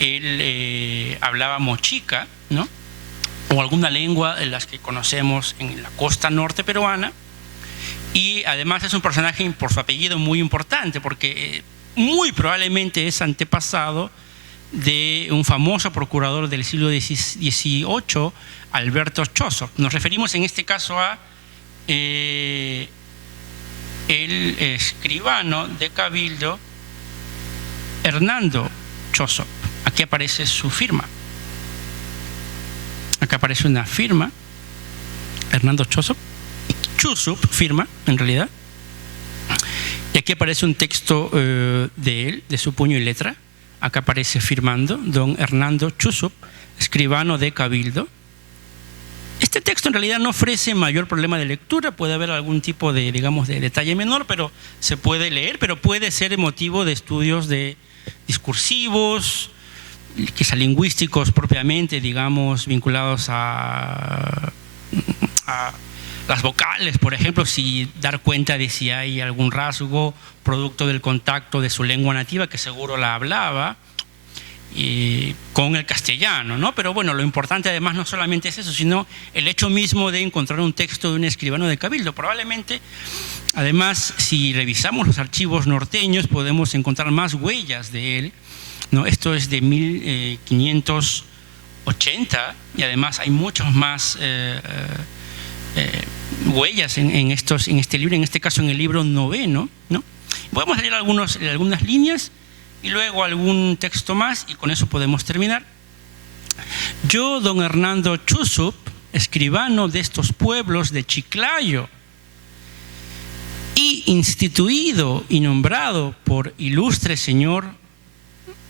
él hablaba mochica, ¿no? O alguna lengua de las que conocemos en la costa norte peruana. y además es un personaje por su apellido muy importante, porque muy probablemente es antepasado de un famoso procurador del siglo XVIII, Alberto Chosop. Nos referimos en este caso a el escribano de Cabildo, Hernando Chosop. Aquí aparece su firma. Acá aparece una firma, Hernando Chosop, firma en realidad. Y aquí aparece un texto de él, de su puño y letra. Acá aparece firmando, don Hernando Chosop, escribano de Cabildo. Este texto en realidad no ofrece mayor problema de lectura, puede haber algún tipo de, digamos, de detalle menor, pero se puede leer, pero puede ser motivo de estudios de discursivos, quizá lingüísticos propiamente, digamos, vinculados a las vocales, por ejemplo, si dar cuenta de si hay algún rasgo producto del contacto de su lengua nativa, que seguro la hablaba, con el castellano, ¿no? Pero bueno, lo importante además no solamente es eso, sino el hecho mismo de encontrar un texto de un escribano de Cabildo. Probablemente, además, si revisamos los archivos norteños, podemos encontrar más huellas de él, ¿no? Esto es de 1580 y además hay muchos más huellas en este libro, en este caso en el libro noveno, ¿no? Podemos leer algunas líneas y luego algún texto más y con eso podemos terminar. Yo, don Hernando Chosop, escribano de estos pueblos de Chiclayo, y instituido y nombrado por ilustre señor,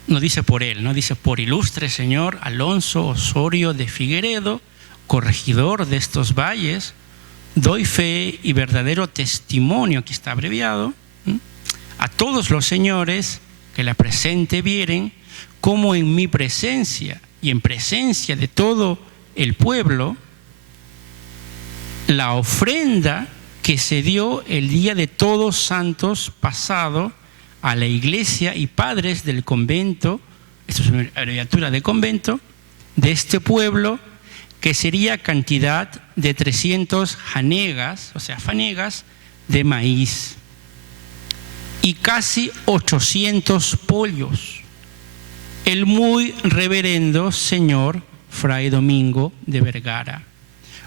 no dice por él, no dice por ilustre señor Alonso Osorio de Figueredo, corregidor de estos valles, doy fe y verdadero testimonio, aquí está abreviado, a todos los señores que la presente vieren, como en mi presencia y en presencia de todo el pueblo, la ofrenda que se dio el día de Todos Santos pasado a la iglesia y padres del convento, esto es una abreviatura de convento, de este pueblo, que sería cantidad de 300 janegas, o sea, fanegas de maíz, y casi 800 pollos. El muy reverendo señor Fray Domingo de Vergara,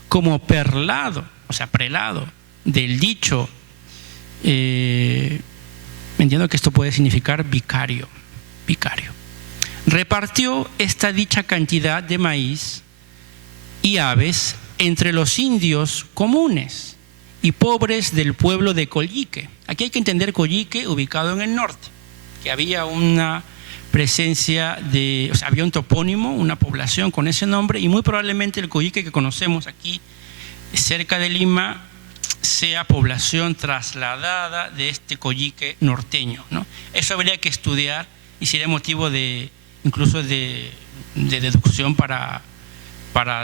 como perlado, o sea, prelado del dicho, entiendo que esto puede significar vicario, repartió esta dicha cantidad de maíz y aves entre los indios comunes y pobres del pueblo de Collique. Aquí hay que entender Collique, ubicado en el norte, que había una presencia o sea, había un topónimo, una población con ese nombre, y muy probablemente el Collique que conocemos aquí cerca de Lima sea población trasladada de este Collique norteño, ¿no? Eso habría que estudiar y sería motivo incluso de deducción para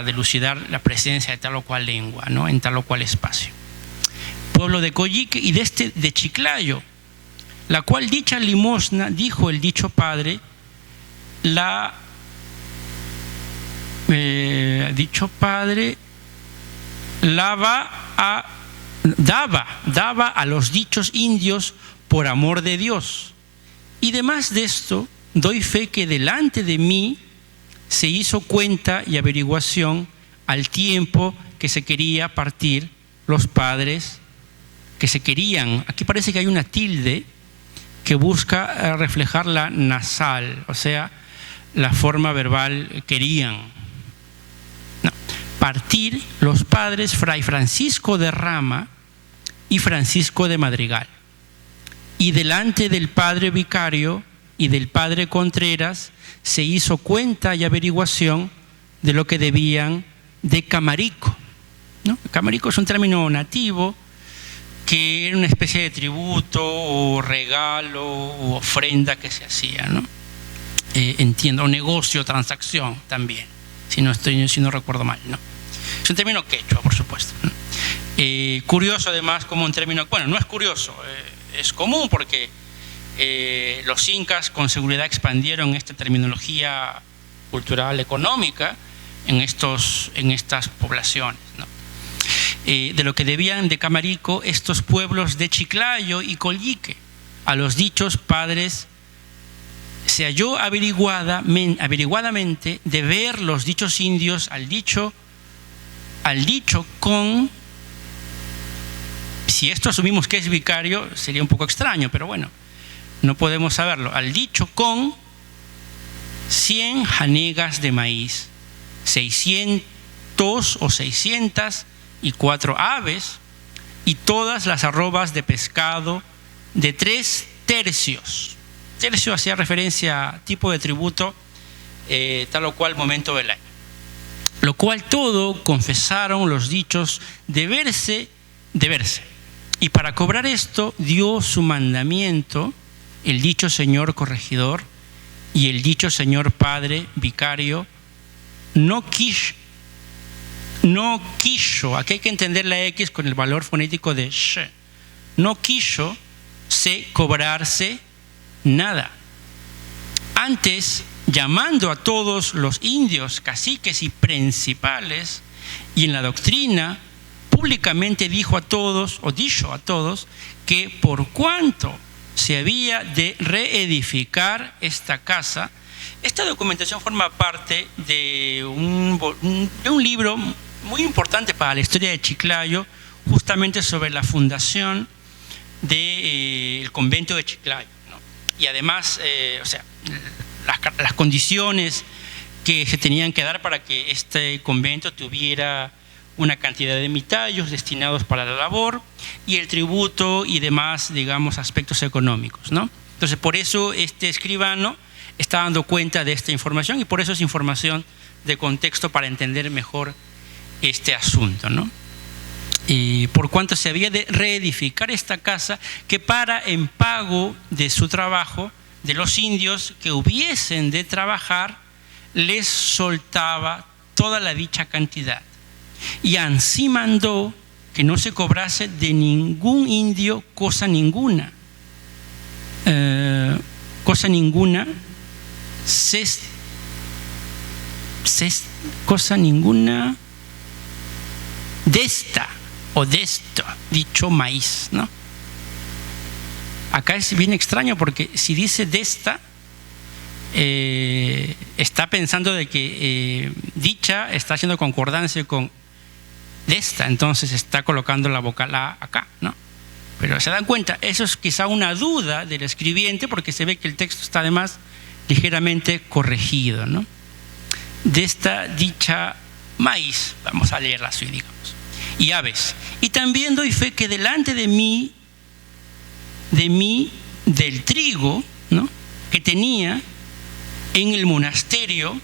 dilucidar la presencia de tal o cual lengua, ¿no? En tal o cual espacio. Pueblo de Collique y de Chiclayo, la cual dicha limosna, dijo el dicho padre, daba a los dichos indios por amor de Dios. Y demás de esto, doy fe que delante de mí se hizo cuenta y averiguación al tiempo que se quería partir los padres que se querían. Aquí parece que hay una tilde que busca reflejar la nasal, o sea, la forma verbal querían. No. Partir los padres Fray Francisco de Rama y Francisco de Madrigal. Y delante del padre vicario y del padre Contreras se hizo cuenta y averiguación de lo que debían de camarico, ¿no? Camarico es un término nativo que era una especie de tributo o regalo o ofrenda que se hacía, ¿no? Entiendo, o negocio, transacción también, si no recuerdo mal, ¿no? Es un término quechua, por supuesto, ¿no? Curioso además como un término, bueno, no es curioso, es común porque los incas con seguridad expandieron esta terminología cultural, económica en estas poblaciones, ¿no? de lo que debían de Camarico estos pueblos de Chiclayo y Collique. A los dichos padres se halló averiguadamente de ver los dichos indios al dicho con, si esto asumimos que es vicario, sería un poco extraño, pero bueno, no podemos saberlo, al dicho con 100 janegas de maíz, 600 o 604 aves y todas las arrobas de pescado de 3 tercios. Tercio hacía referencia a tipo de tributo, tal o cual momento del año. Lo cual todo confesaron los dichos de verse. Y para cobrar esto dio su mandamiento el dicho señor corregidor y el dicho señor padre vicario. No quiso, aquí hay que entender la X con el valor fonético de sh, no quiso se cobrarse nada. Antes, llamando a todos los indios, caciques y principales, y en la doctrina, públicamente dijo a todos, que por cuanto se había de reedificar esta casa. Esta documentación forma parte de un libro muy importante para la historia de Chiclayo, justamente sobre la fundación del convento de Chiclayo, ¿no? Y además, las condiciones que se tenían que dar para que este convento tuviera una cantidad de mitallos destinados para la labor y el tributo y demás, digamos, aspectos económicos, ¿no? Entonces, por eso este escribano está dando cuenta de esta información y por eso es información de contexto para entender mejor este asunto, ¿no? Por cuanto se había de reedificar esta casa, que para en pago de su trabajo, de los indios que hubiesen de trabajar, les soltaba toda la dicha cantidad. Y ansí mandó que no se cobrase de ningún indio cosa ninguna. Cosa ninguna de esta o de esto, dicho maíz, ¿no? Acá es bien extraño porque si dice de esta, está pensando de que dicha está haciendo concordancia con de esta, entonces está colocando la vocal A acá, ¿no? Pero se dan cuenta, eso es quizá una duda del escribiente porque se ve que el texto está además ligeramente corregido, ¿no? De esta dicha maíz, vamos a leerla así, digamos, y aves. Y también doy fe que delante de mí, del trigo, ¿no?, que tenía en el monasterio,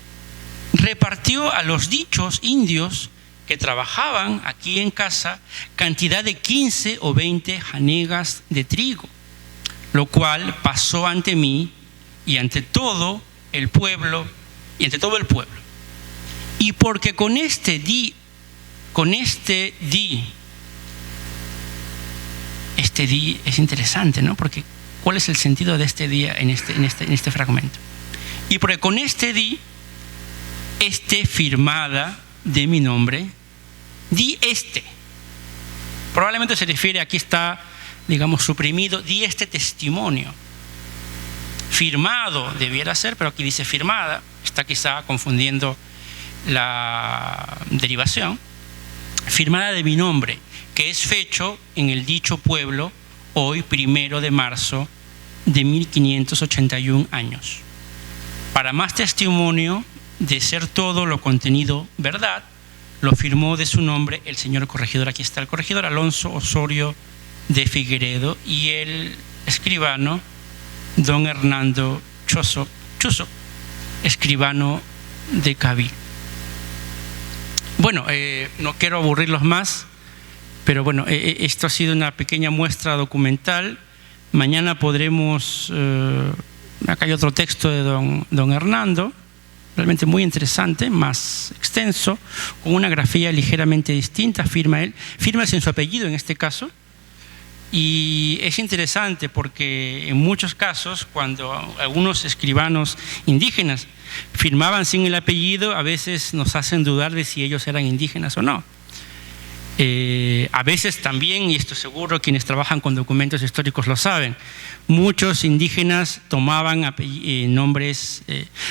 repartió a los dichos indios que trabajaban aquí en casa cantidad de 15 o 20 janegas de trigo, lo cual pasó ante mí y ante todo el pueblo, y porque con este di, es interesante, ¿no? Porque ¿cuál es el sentido de este día en este fragmento? Y porque con este di, firmada de mi nombre, di este. Probablemente se refiere, aquí está, digamos, suprimido, di este testimonio. Firmado debiera ser, pero aquí dice firmada, está quizá confundiendo la derivación. Firmada de mi nombre, que es fecho en el dicho pueblo, hoy 1 de marzo de 1581 años. Para más testimonio de ser todo lo contenido verdad, lo firmó de su nombre el señor corregidor. Aquí está el corregidor Alonso Osorio de Figueredo y el escribano don Hernando Chuso, escribano de Cabil. Bueno, no quiero aburrirlos más, pero bueno, esto ha sido una pequeña muestra documental. Mañana podremos, acá hay otro texto de don Hernando, realmente muy interesante, más extenso, con una grafía ligeramente distinta, firma sin su apellido en este caso. Y es interesante porque en muchos casos, cuando algunos escribanos indígenas firmaban sin el apellido, a veces nos hacen dudar de si ellos eran indígenas o no. A veces también, y esto seguro quienes trabajan con documentos históricos lo saben, muchos indígenas tomaban nombres,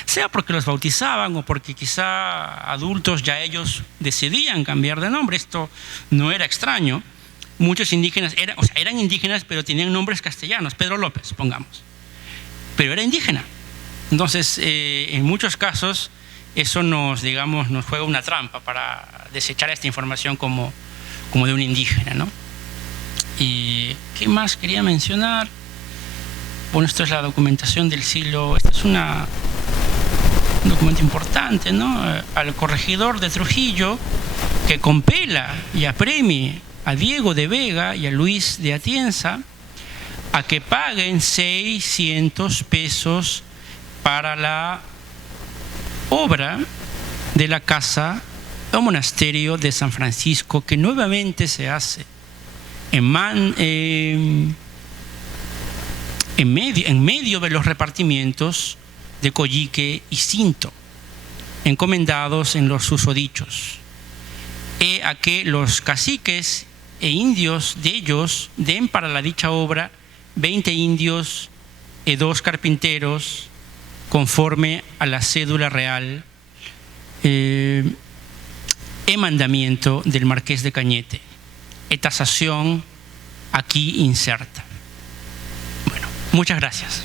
sea porque los bautizaban o porque quizá adultos ya ellos decidían cambiar de nombre. Esto no era extraño. Muchos indígenas eran indígenas, pero tenían nombres castellanos. Pedro López, pongamos. Pero era indígena. Entonces, en muchos casos, eso nos juega una trampa para desechar esta información como de un indígena, ¿no? ¿Y qué más quería mencionar? Bueno, esto es la documentación del siglo. Este es un documento importante, ¿no? Al corregidor de Trujillo, que compela y apremie a Diego de Vega y a Luis de Atienza a que paguen 600 pesos para la obra de la casa o monasterio de San Francisco, que nuevamente se hace en medio de los repartimientos de Coyique y Cinto, encomendados en los susodichos. A que los caciques e indios de ellos den para la dicha obra 20 indios y 2 carpinteros, conforme a la cédula real mandamiento del Marqués de Cañete, tasación aquí inserta. Bueno, muchas gracias.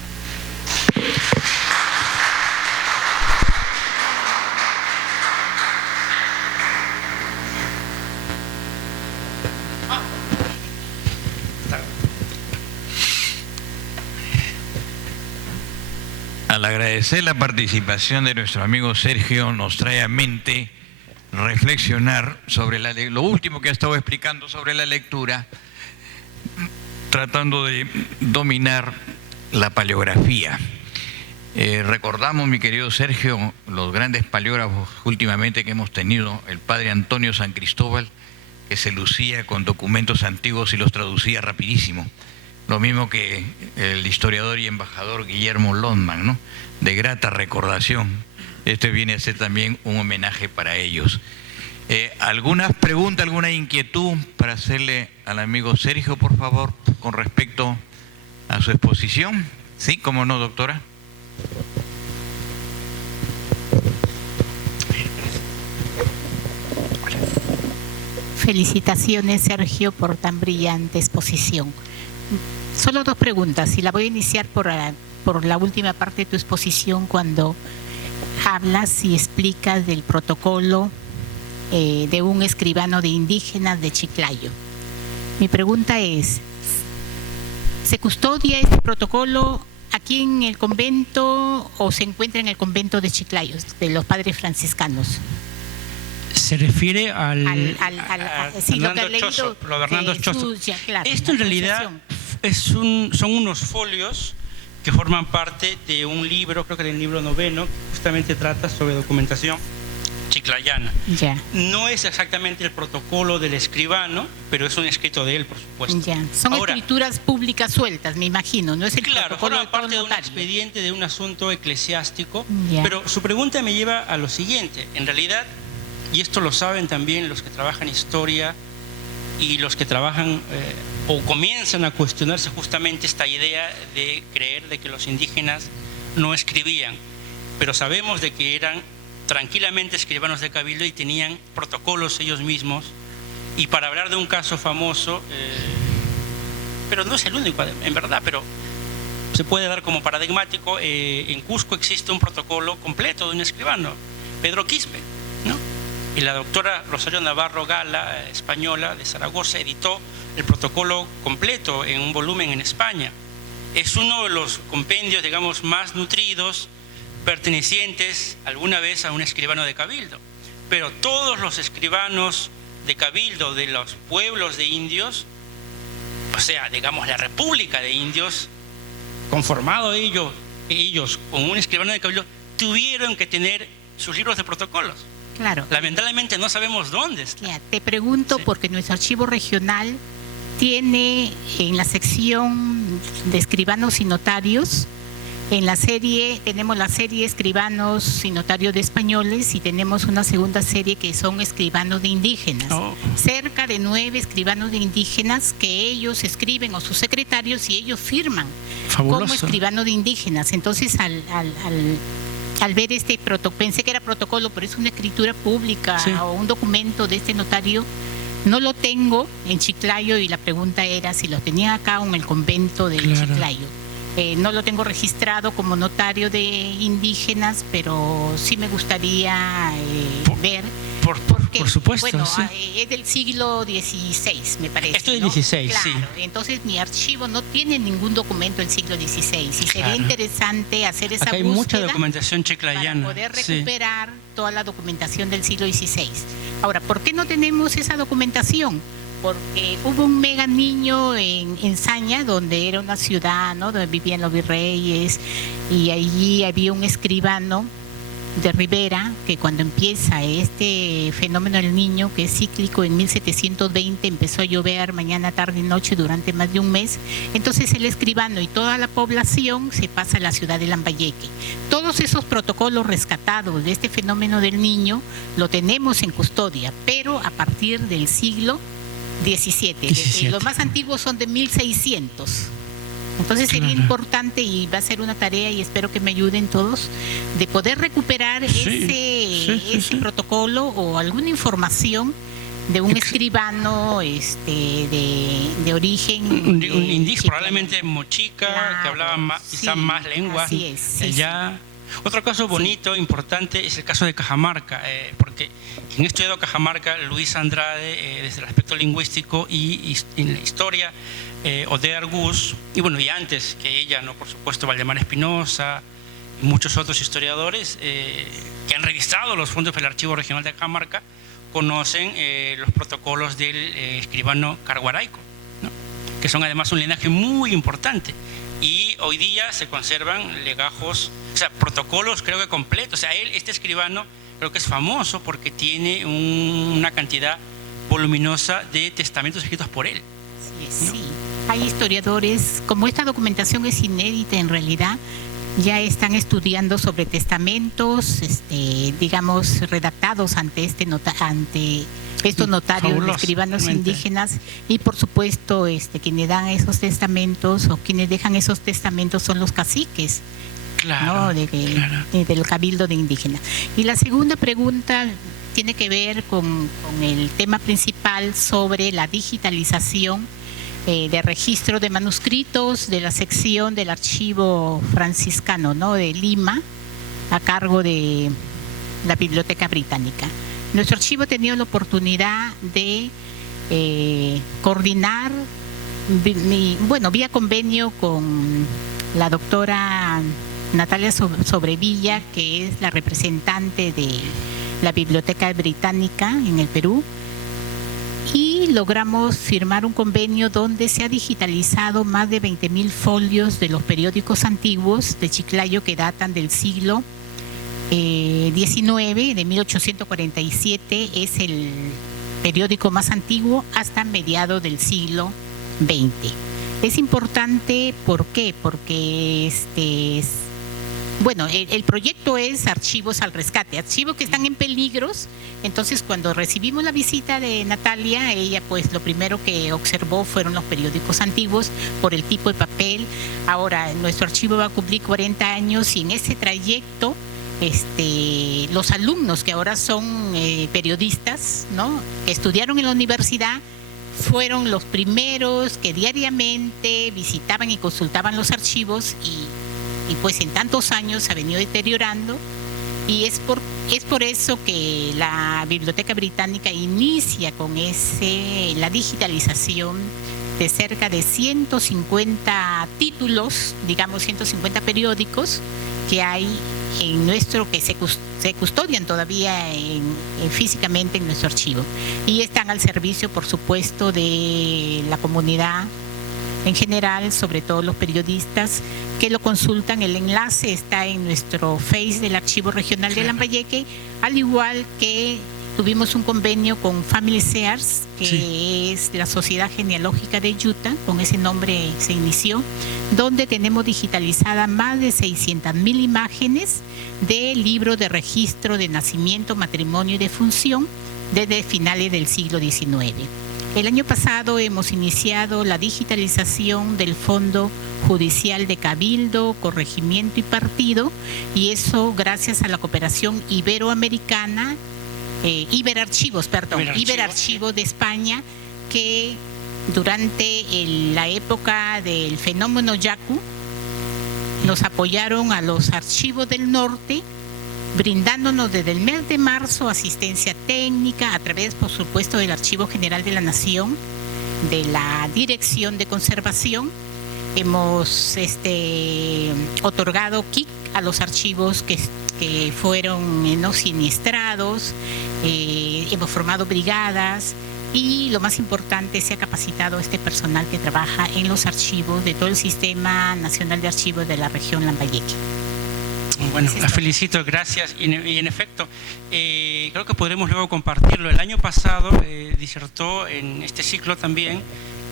Al agradecer la participación de nuestro amigo Sergio, nos trae a mente reflexionar sobre lo último que ha estado explicando sobre la lectura, tratando de dominar la paleografía. Recordamos, mi querido Sergio, los grandes paleógrafos últimamente que hemos tenido, el padre Antonio San Cristóbal, que se lucía con documentos antiguos y los traducía rapidísimo. Lo mismo que el historiador y embajador Guillermo Londman, ¿no? De grata recordación. Este viene a ser también un homenaje para ellos. ¿Alguna pregunta, alguna inquietud para hacerle al amigo Sergio, por favor, con respecto a su exposición? Sí, cómo no, doctora. Felicitaciones, Sergio, por tan brillante exposición. Solo 2 preguntas, y la voy a iniciar por la última parte de tu exposición, cuando hablas y explicas del protocolo de un escribano de indígenas de Chiclayo. Mi pregunta es, ¿se custodia este protocolo aquí en el convento o se encuentra en el convento de Chiclayo, de los padres franciscanos? Se refiere sí, lo que ha leído Hernando Chozo. Claro, esto en realidad son unos folios que forman parte de un libro, creo que del libro 9, que justamente trata sobre documentación chiclayana. Ya. No es exactamente el protocolo del escribano, pero es un escrito de él, por supuesto. Ya. Son escrituras públicas sueltas, me imagino, no es el claro, protocolo forma parte de un notario. expediente de un asunto eclesiástico. Ya. Pero su pregunta me lleva a lo siguiente. En realidad, y esto lo saben también los que trabajan historia y los que trabajan o comienzan a cuestionarse justamente esta idea de creer de que los indígenas no escribían, pero sabemos de que eran tranquilamente escribanos de cabildo y tenían protocolos ellos mismos. Y para hablar de un caso famoso, pero no es el único en verdad, pero se puede dar como paradigmático, en Cusco existe un protocolo completo de un escribano, Pedro Quispe, ¿no? Y la doctora Rosario Navarro Gala, española de Zaragoza, editó el protocolo completo en un volumen en España. Es uno de los compendios, digamos, más nutridos, pertenecientes alguna vez a un escribano de cabildo. Pero todos los escribanos de cabildo de los pueblos de indios, o sea, digamos, la República de Indios, conformado ellos con un escribano de cabildo, tuvieron que tener sus libros de protocolos. Claro. Lamentablemente no sabemos dónde está. Ya, te pregunto, sí, porque nuestro archivo regional tiene en la sección de escribanos y notarios En la serie, tenemos la serie Escribanos y Notarios de Españoles y tenemos una segunda serie que son escribanos de indígenas. Cerca de 9 escribanos de indígenas que ellos escriben, o sus secretarios, y ellos firman. Fabuloso. Como escribanos de indígenas. Entonces, al ver este protocolo, pensé que era protocolo, pero es una escritura pública, sí, o un documento de este notario. No lo tengo en Chiclayo y la pregunta era si lo tenía acá o en el convento del Chiclayo. No lo tengo registrado como notario de indígenas, pero sí me gustaría ver. Por supuesto. Bueno, sí, es del siglo XVI, me parece. Esto es del XVI, claro, sí. Entonces mi archivo no tiene ningún documento del siglo XVI. Y sería interesante hacer esa Acá hay búsqueda mucha documentación chiclayana para poder recuperar toda la documentación del siglo XVI. Ahora, ¿por qué no tenemos esa documentación? Porque hubo un mega niño en Saña, donde era una ciudad, ¿no?, donde vivían los virreyes, y allí había un escribano de Rivera que cuando empieza este fenómeno del niño, que es cíclico, en 1720 empezó a llover mañana, tarde y noche durante más de un mes. Entonces el escribano y toda la población se pasa a la ciudad de Lambayeque. Todos esos protocolos rescatados de este fenómeno del niño lo tenemos en custodia, pero a partir del siglo XVII. Los más antiguos son de 1600. Entonces sería importante, y va a ser una tarea, y espero que me ayuden todos, de poder recuperar ese protocolo o alguna información de un escribano de origen un indígena, probablemente mochica, claro, que hablaba quizás más lenguas. Así es, Otro caso bonito, importante, es el caso de Cajamarca, porque quien ha estudiado Cajamarca, Luis Andrade, desde el aspecto lingüístico y en la historia, Ode Argus, y bueno, y antes que ella, no, por supuesto, Valdemar Espinosa y muchos otros historiadores que han registrado los fondos del Archivo Regional de Cajamarca, conocen los protocolos del escribano carguaraico, ¿no?, que son además un linaje muy importante. Y hoy día se conservan legajos, o sea, protocolos creo que completos. O sea, este escribano creo que es famoso porque tiene una cantidad voluminosa de testamentos escritos por él. Sí, sí. Hay historiadores, como esta documentación es inédita en realidad, ya están estudiando sobre testamentos, digamos, redactados ante estos notarios de escribanos indígenas, y por supuesto quienes dan esos testamentos o quienes dejan esos testamentos son los caciques, claro, ¿no?, del cabildo de indígenas. Y la segunda pregunta tiene que ver con el tema principal sobre la digitalización de registro de manuscritos de la sección del archivo franciscano, ¿no?, de Lima, a cargo de la Biblioteca Británica. Nuestro archivo ha tenido la oportunidad de coordinar, vía convenio con la doctora Natalia Sobrevilla, que es la representante de la Biblioteca Británica en el Perú, y logramos firmar un convenio donde se ha digitalizado más de 20.000 folios de los periódicos antiguos de Chiclayo que datan del siglo XIX, de 1847, es el periódico más antiguo, hasta mediados del siglo XX. Es importante, ¿por qué? Porque el proyecto es archivos al rescate, archivos que están en peligros. Entonces, cuando recibimos la visita de Natalia, ella pues lo primero que observó fueron los periódicos antiguos por el tipo de papel. Ahora, nuestro archivo va a cumplir 40 años y en ese trayecto los alumnos que ahora son periodistas, ¿no?, que estudiaron en la universidad, fueron los primeros que diariamente visitaban y consultaban los archivos, y pues en tantos años se ha venido deteriorando, y es por eso que la Biblioteca Británica inicia con la digitalización de cerca de 150 títulos, digamos 150 periódicos que hay en que se custodian todavía físicamente en nuestro archivo, y están al servicio, por supuesto, de la comunidad en general, sobre todo los periodistas que lo consultan. El enlace está en nuestro Face del Archivo Regional de Lambayeque, al igual que tuvimos un convenio con Family Sears, que Sí. es la Sociedad Genealógica de Utah, con ese nombre se inició, donde tenemos digitalizada más de 600,000 imágenes del libro de registro de nacimiento, matrimonio y defunción desde finales del siglo XIX. El año pasado hemos iniciado la digitalización del Fondo Judicial de Cabildo, Corregimiento y Partido, y eso gracias a la cooperación iberoamericana, Iberarchivos de España, que durante la época del fenómeno Yaku nos apoyaron a los archivos del norte, brindándonos desde el mes de marzo asistencia técnica a través, por supuesto, del Archivo General de la Nación, de la Dirección de Conservación. Hemos otorgado kit a los archivos que fueron no siniestrados, hemos formado brigadas y lo más importante, se ha capacitado este personal que trabaja en los archivos de todo el Sistema Nacional de Archivos de la región Lambayeque. Bueno, la felicito, gracias. Y en efecto, creo que podremos luego compartirlo. El año pasado disertó en este ciclo también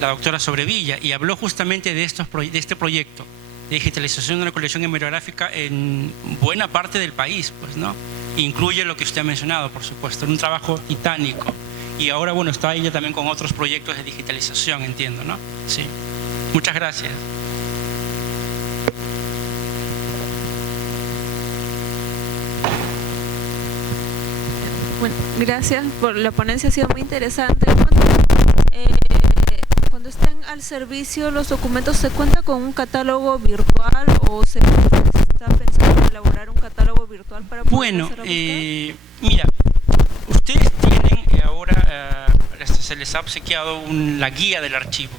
la doctora Sobrevilla y habló justamente de este proyecto de digitalización de la colección hemerográfica en buena parte del país, pues, ¿no? Incluye lo que usted ha mencionado, por supuesto, un trabajo titánico. Y ahora, bueno, está ella también con otros proyectos de digitalización, entiendo, ¿no? Sí. Muchas gracias. Bueno, gracias por la ponencia, ha sido muy interesante. Cuando estén al servicio los documentos, ¿se cuenta con un catálogo virtual o se está pensando en elaborar un catálogo virtual para poder Bueno, hacer la búsqueda? mira, ustedes tienen ahora, se les ha obsequiado la guía del archivo.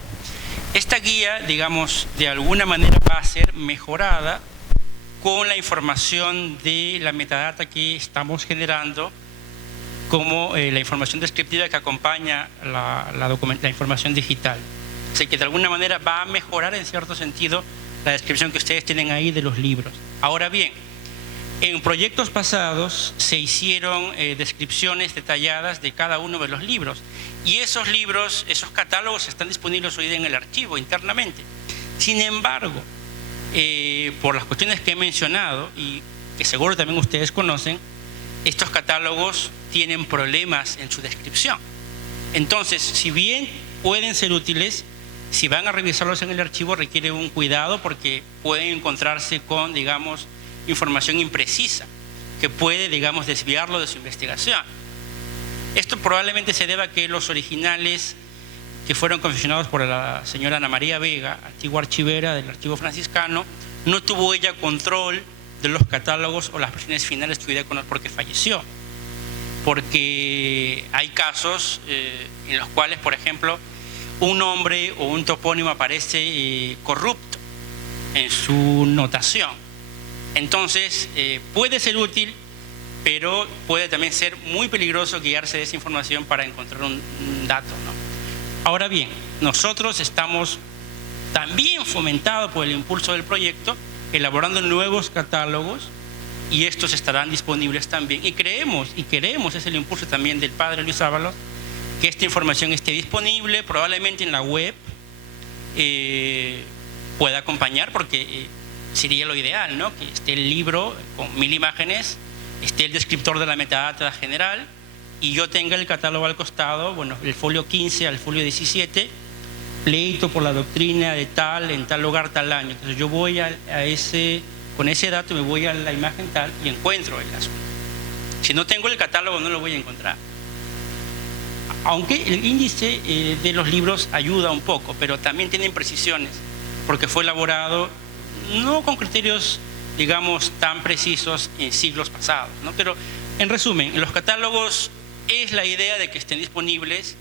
Esta guía, digamos, de alguna manera va a ser mejorada con la información de la metadata que estamos generando, como la información descriptiva que acompaña la información digital. Así que de alguna manera va a mejorar en cierto sentido la descripción que ustedes tienen ahí de los libros. Ahora bien, en proyectos pasados se hicieron descripciones detalladas de cada uno de los libros, y esos libros, esos catálogos están disponibles hoy día en el archivo internamente. Sin embargo, por las cuestiones que he mencionado y que seguro también ustedes conocen, estos catálogos tienen problemas en su descripción. Entonces, si bien pueden ser útiles, si van a revisarlos en el archivo requiere un cuidado porque pueden encontrarse con, digamos, información imprecisa que puede, digamos, desviarlo de su investigación. Esto probablemente se deba a que los originales que fueron confeccionados por la señora Ana María Vega, antigua archivera del Archivo Franciscano, no tuvo ella control de los catálogos o las versiones finales que hoy día conocemos porque falleció. Porque hay casos en los cuales, por ejemplo, un nombre o un topónimo aparece corrupto en su notación. Entonces, puede ser útil, pero puede también ser muy peligroso guiarse de esa información para encontrar un dato, ¿no? Ahora bien, nosotros estamos también fomentados por el impulso del proyecto, elaborando nuevos catálogos, y estos estarán disponibles también. Y creemos y queremos, es el impulso también del padre Luis Ábalos, que esta información esté disponible, probablemente en la web pueda acompañar, porque sería lo ideal, ¿no? Que esté el libro con 1000 imágenes, esté el descriptor de la metadata general, y yo tenga el catálogo al costado, bueno, el folio 15 al folio 17, pleito por la doctrina de tal, en tal lugar, tal año. Entonces yo voy con ese dato me voy a la imagen tal y encuentro el asunto. Si no tengo el catálogo no lo voy a encontrar. Aunque el índice de los libros ayuda un poco, pero también tiene imprecisiones, porque fue elaborado no con criterios, digamos, tan precisos en siglos pasados, ¿no? Pero en resumen, en los catálogos es la idea de que estén disponibles,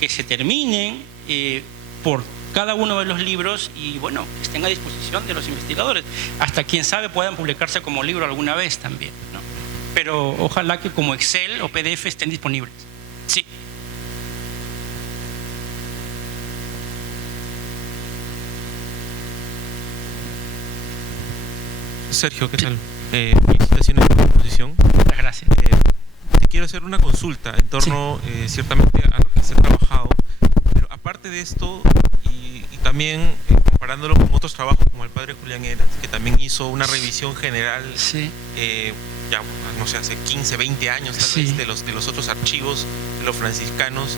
que se terminen por cada uno de los libros y, bueno, que estén a disposición de los investigadores. Hasta quién sabe puedan publicarse como libro alguna vez también, ¿no? Pero ojalá que como Excel o PDF estén disponibles. Sí. Sergio, ¿qué tal? Felicitaciones por tu exposición. Muchas gracias. Te quiero hacer una consulta en torno ciertamente a lo que se ha trabajado, pero aparte de esto y también comparándolo con otros trabajos como el padre Julián Heras, que también hizo una revisión general, ya no sé, hace 15, 20 años tal vez, de los otros archivos de los franciscanos,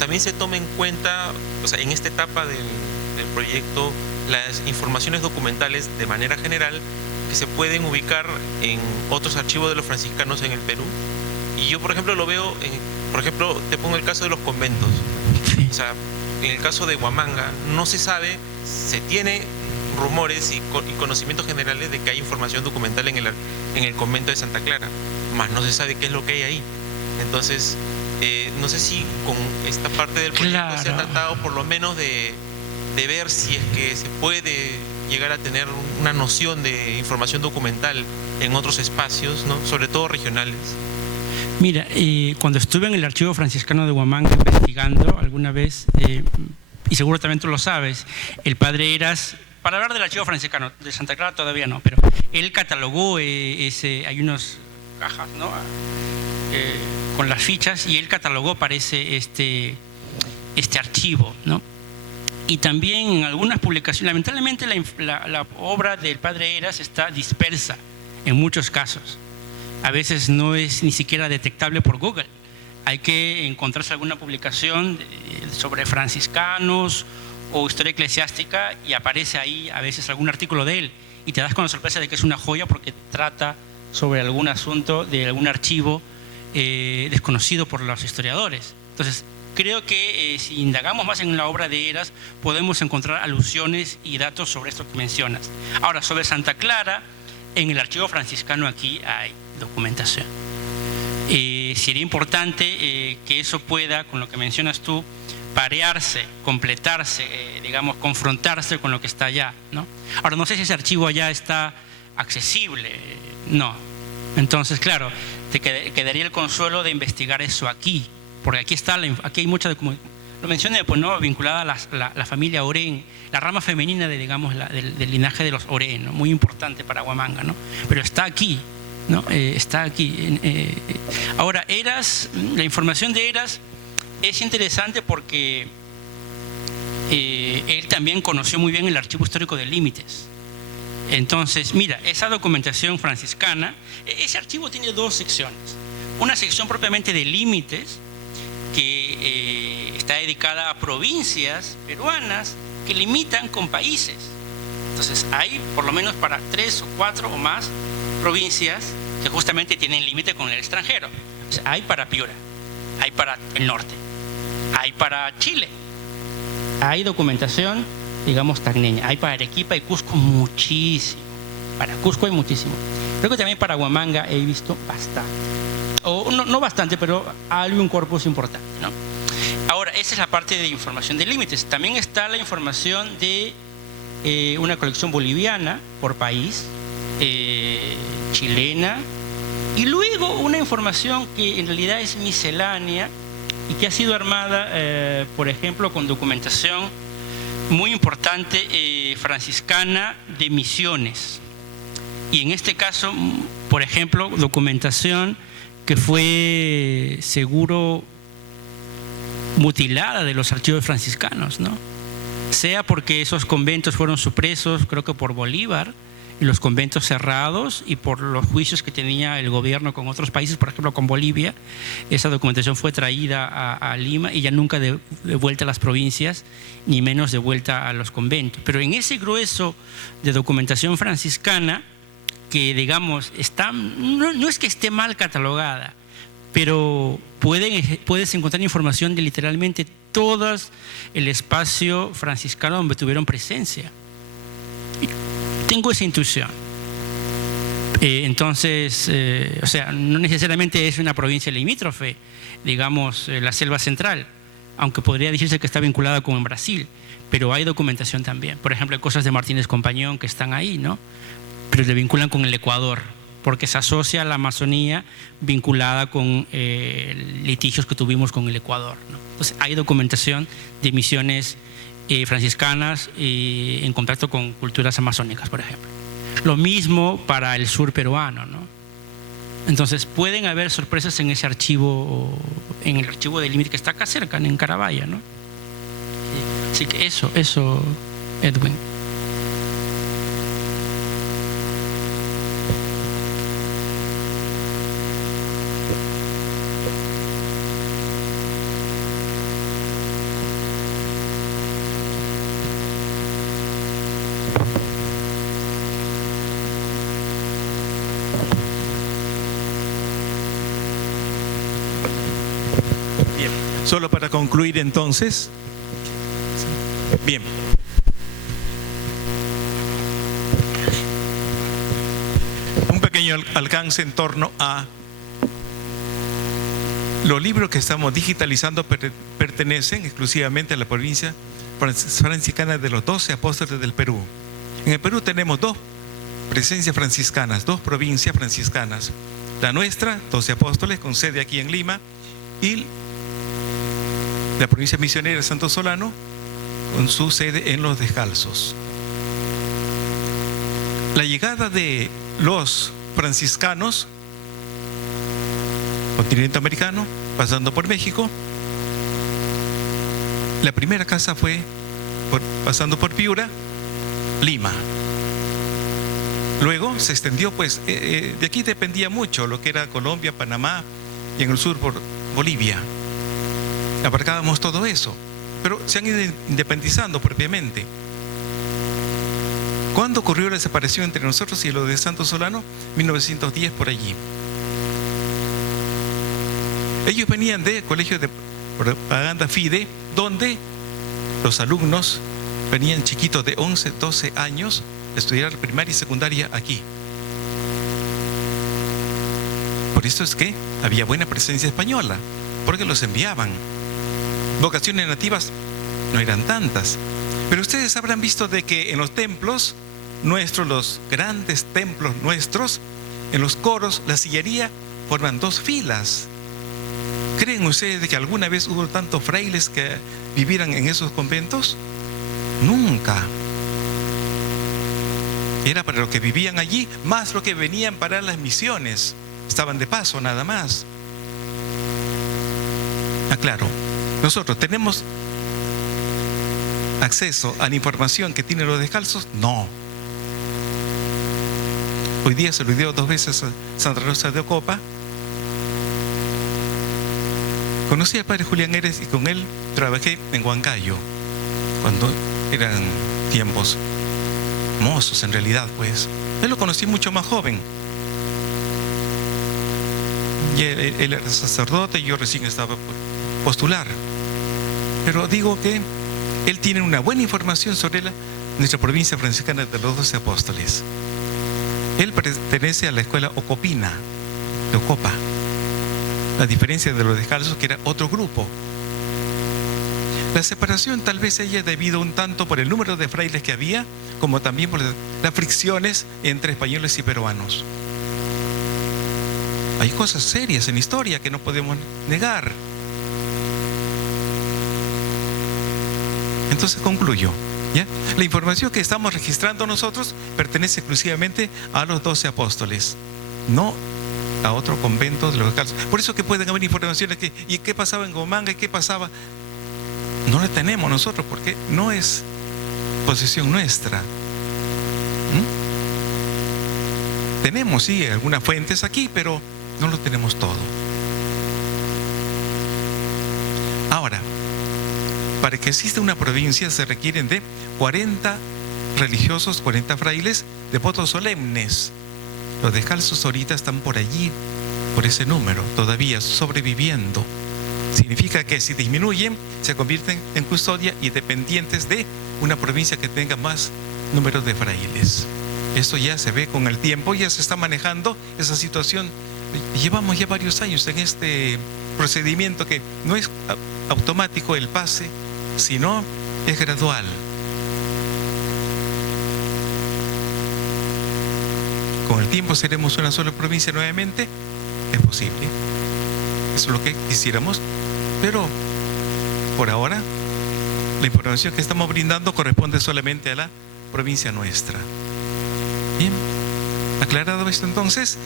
también se toma en cuenta, o sea, en esta etapa del proyecto, las informaciones documentales de manera general que se pueden ubicar en otros archivos de los franciscanos en el Perú. Y yo, por ejemplo, lo veo, por ejemplo, te pongo el caso de los conventos. O sea, en el caso de Huamanga, no se sabe, se tiene rumores y conocimientos generales de que hay información documental en el convento de Santa Clara, más no se sabe qué es lo que hay ahí. Entonces, no sé si con esta parte del proyecto se ha tratado por lo menos de ver si es que se puede llegar a tener una noción de información documental en otros espacios, ¿no? Sobre todo regionales. Mira, cuando estuve en el Archivo Franciscano de Huamanga investigando alguna vez, y seguro también tú lo sabes, el padre Heras, para hablar del Archivo Franciscano, de Santa Clara todavía no, pero él catalogó hay unas cajas, ¿no? Con las fichas, y él catalogó, parece, este archivo, ¿no? Y también en algunas publicaciones, lamentablemente la obra del padre Heras está dispersa en muchos casos. A veces no es ni siquiera detectable por Google. Hay que encontrarse alguna publicación sobre franciscanos o historia eclesiástica y aparece ahí a veces algún artículo de él y te das con la sorpresa de que es una joya porque trata sobre algún asunto de algún archivo desconocido por los historiadores. Entonces, creo que si indagamos más en la obra de Heras, podemos encontrar alusiones y datos sobre esto que mencionas. Ahora, sobre Santa Clara, en el Archivo Franciscano aquí hay documentación. Sería importante que eso pueda, con lo que mencionas tú, parearse, completarse, digamos, confrontarse con lo que está allá, ¿no? Ahora, no sé si ese archivo allá está accesible, no. Entonces, claro, te quedaría el consuelo de investigar eso aquí, porque aquí hay mucha documentación. Lo mencioné, pues, ¿no? Vinculada a la familia Orén, la rama femenina del linaje de los Orén, ¿no? Muy importante para Huamanga, ¿no? Pero está aquí, ¿no? Está aquí. Ahora, Heras, la información de Heras es interesante porque él también conoció muy bien el Archivo Histórico de Límites. Entonces, mira, esa documentación franciscana, ese archivo tiene dos secciones. Una sección propiamente de límites, que está dedicada a provincias peruanas que limitan con países. Entonces hay por lo menos para 3 o 4 o más provincias que justamente tienen límite con el extranjero. O sea, hay para Piura, hay para el norte, hay para Chile, hay documentación, digamos, tacneña, hay para Arequipa y Cusco muchísimo. Para Cusco hay muchísimo. Creo que también para Huamanga he visto bastante. O no bastante, pero hay un corpus importante, ¿no? Ahora, esa es la parte de información de límites. También está la información de una colección boliviana por país, chilena, y luego una información que en realidad es miscelánea y que ha sido armada, por ejemplo, con documentación muy importante franciscana de misiones. Y en este caso, por ejemplo, documentación que fue seguro mutilada de los archivos franciscanos, ¿no? Sea porque esos conventos fueron supresos, creo que por Bolívar, y los conventos cerrados, y por los juicios que tenía el gobierno con otros países, por ejemplo con Bolivia. Esa documentación fue traída a Lima y ya nunca de vuelta a las provincias, ni menos de vuelta a los conventos. Pero en ese grueso de documentación franciscana, que digamos no es que esté mal catalogada, pero puedes encontrar información de literalmente todo el espacio franciscano donde tuvieron presencia. Tengo esa intuición. Entonces, o sea, no necesariamente es una provincia limítrofe, digamos, la selva central, aunque podría decirse que está vinculada con Brasil, pero hay documentación también. Por ejemplo, hay cosas de Martínez Compañón que están ahí, ¿no? Pero le vinculan con el Ecuador, porque se asocia a la Amazonía vinculada con litigios que tuvimos con el Ecuador, ¿no? Entonces, hay documentación de misiones franciscanas en contacto con culturas amazónicas, por ejemplo. Lo mismo para el sur peruano, ¿no? Entonces pueden haber sorpresas en ese archivo, en el archivo de límite que está acá cerca, en Carabaya, ¿no? Así que eso, Edwin. Solo para concluir entonces. Bien. Un pequeño alcance en torno a los libros que estamos digitalizando pertenecen exclusivamente a la provincia franciscana de los 12 apóstoles del Perú. En el Perú tenemos 2 presencias franciscanas, 2 provincias franciscanas. La nuestra, 12 apóstoles, con sede aquí en Lima, y la provincia misionera de Santo Solano, con su sede en Los Descalzos. La llegada de los franciscanos, continente americano, pasando por México, la primera casa fue pasando por Piura, Lima. Luego se extendió, pues, de aquí dependía mucho lo que era Colombia, Panamá y en el sur por Bolivia. Abarcábamos todo eso, pero se han ido independizando propiamente. ¿Cuándo ocurrió la separación entre nosotros y lo de Santo Solano? 1910 por allí. Ellos venían de colegio de propaganda FIDE, donde los alumnos venían chiquitos de 11, 12 años a estudiar primaria y secundaria aquí. Por eso es que había buena presencia española, porque los enviaban. Vocaciones nativas no eran tantas, pero ustedes habrán visto de que en los templos nuestros, los grandes templos nuestros, en los coros, la sillería forman 2 filas. ¿Creen ustedes de que alguna vez hubo tantos frailes que vivieran en esos conventos? Nunca. Era para los que vivían allí, más los que venían para las misiones. Estaban de paso nada más. Aclaro. ¿Nosotros tenemos acceso a la información que tienen los descalzos? No. Hoy día se lo dio 2 veces a Santa Rosa de Ocopa. Conocí al padre Julián Eres y con él trabajé en Huancayo, cuando eran tiempos mozos en realidad, pues. Él lo conocí mucho más joven. Y él era sacerdote y yo recién estaba por postular. Pero digo que él tiene una buena información sobre nuestra provincia franciscana de los 12 apóstoles. Él pertenece a la escuela Ocopina, de Ocopa. La diferencia de los descalzos, que era otro grupo. La separación tal vez haya debido un tanto por el número de frailes que había, como también por las fricciones entre españoles y peruanos. Hay cosas serias en la historia que no podemos negar. Entonces concluyo, ¿ya? La información que estamos registrando nosotros pertenece exclusivamente a los 12 apóstoles, no a otro convento de los descalzos. Por eso que pueden haber informaciones que, ¿y qué pasaba en Gomanga? ¿Y qué pasaba? No la tenemos nosotros porque no es posesión nuestra. Tenemos, sí, algunas fuentes aquí, pero no lo tenemos todo. Ahora, para que exista una provincia se requieren de 40 religiosos, 40 frailes, de votos solemnes. Los descalzos ahorita están por allí, por ese número, todavía sobreviviendo. Significa que si disminuyen, se convierten en custodia y dependientes de una provincia que tenga más número de frailes. Esto ya se ve con el tiempo, ya se está manejando esa situación. Llevamos ya varios años en este procedimiento que no es automático el pase, sino es gradual. Con el tiempo seremos una sola provincia nuevamente. Es posible. Eso es lo que quisiéramos. Pero por ahora, la información que estamos brindando corresponde solamente a la provincia nuestra. Bien, aclarado esto entonces,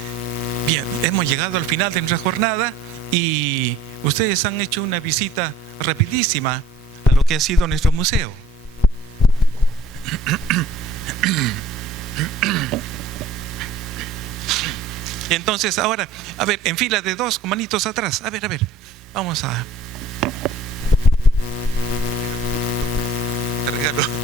Bien, hemos llegado al final de nuestra jornada y ustedes han hecho una visita rapidísima a lo que ha sido nuestro museo. Entonces, ahora, a ver, en fila de 2, con manitos atrás. A ver, vamos a... Te regalo.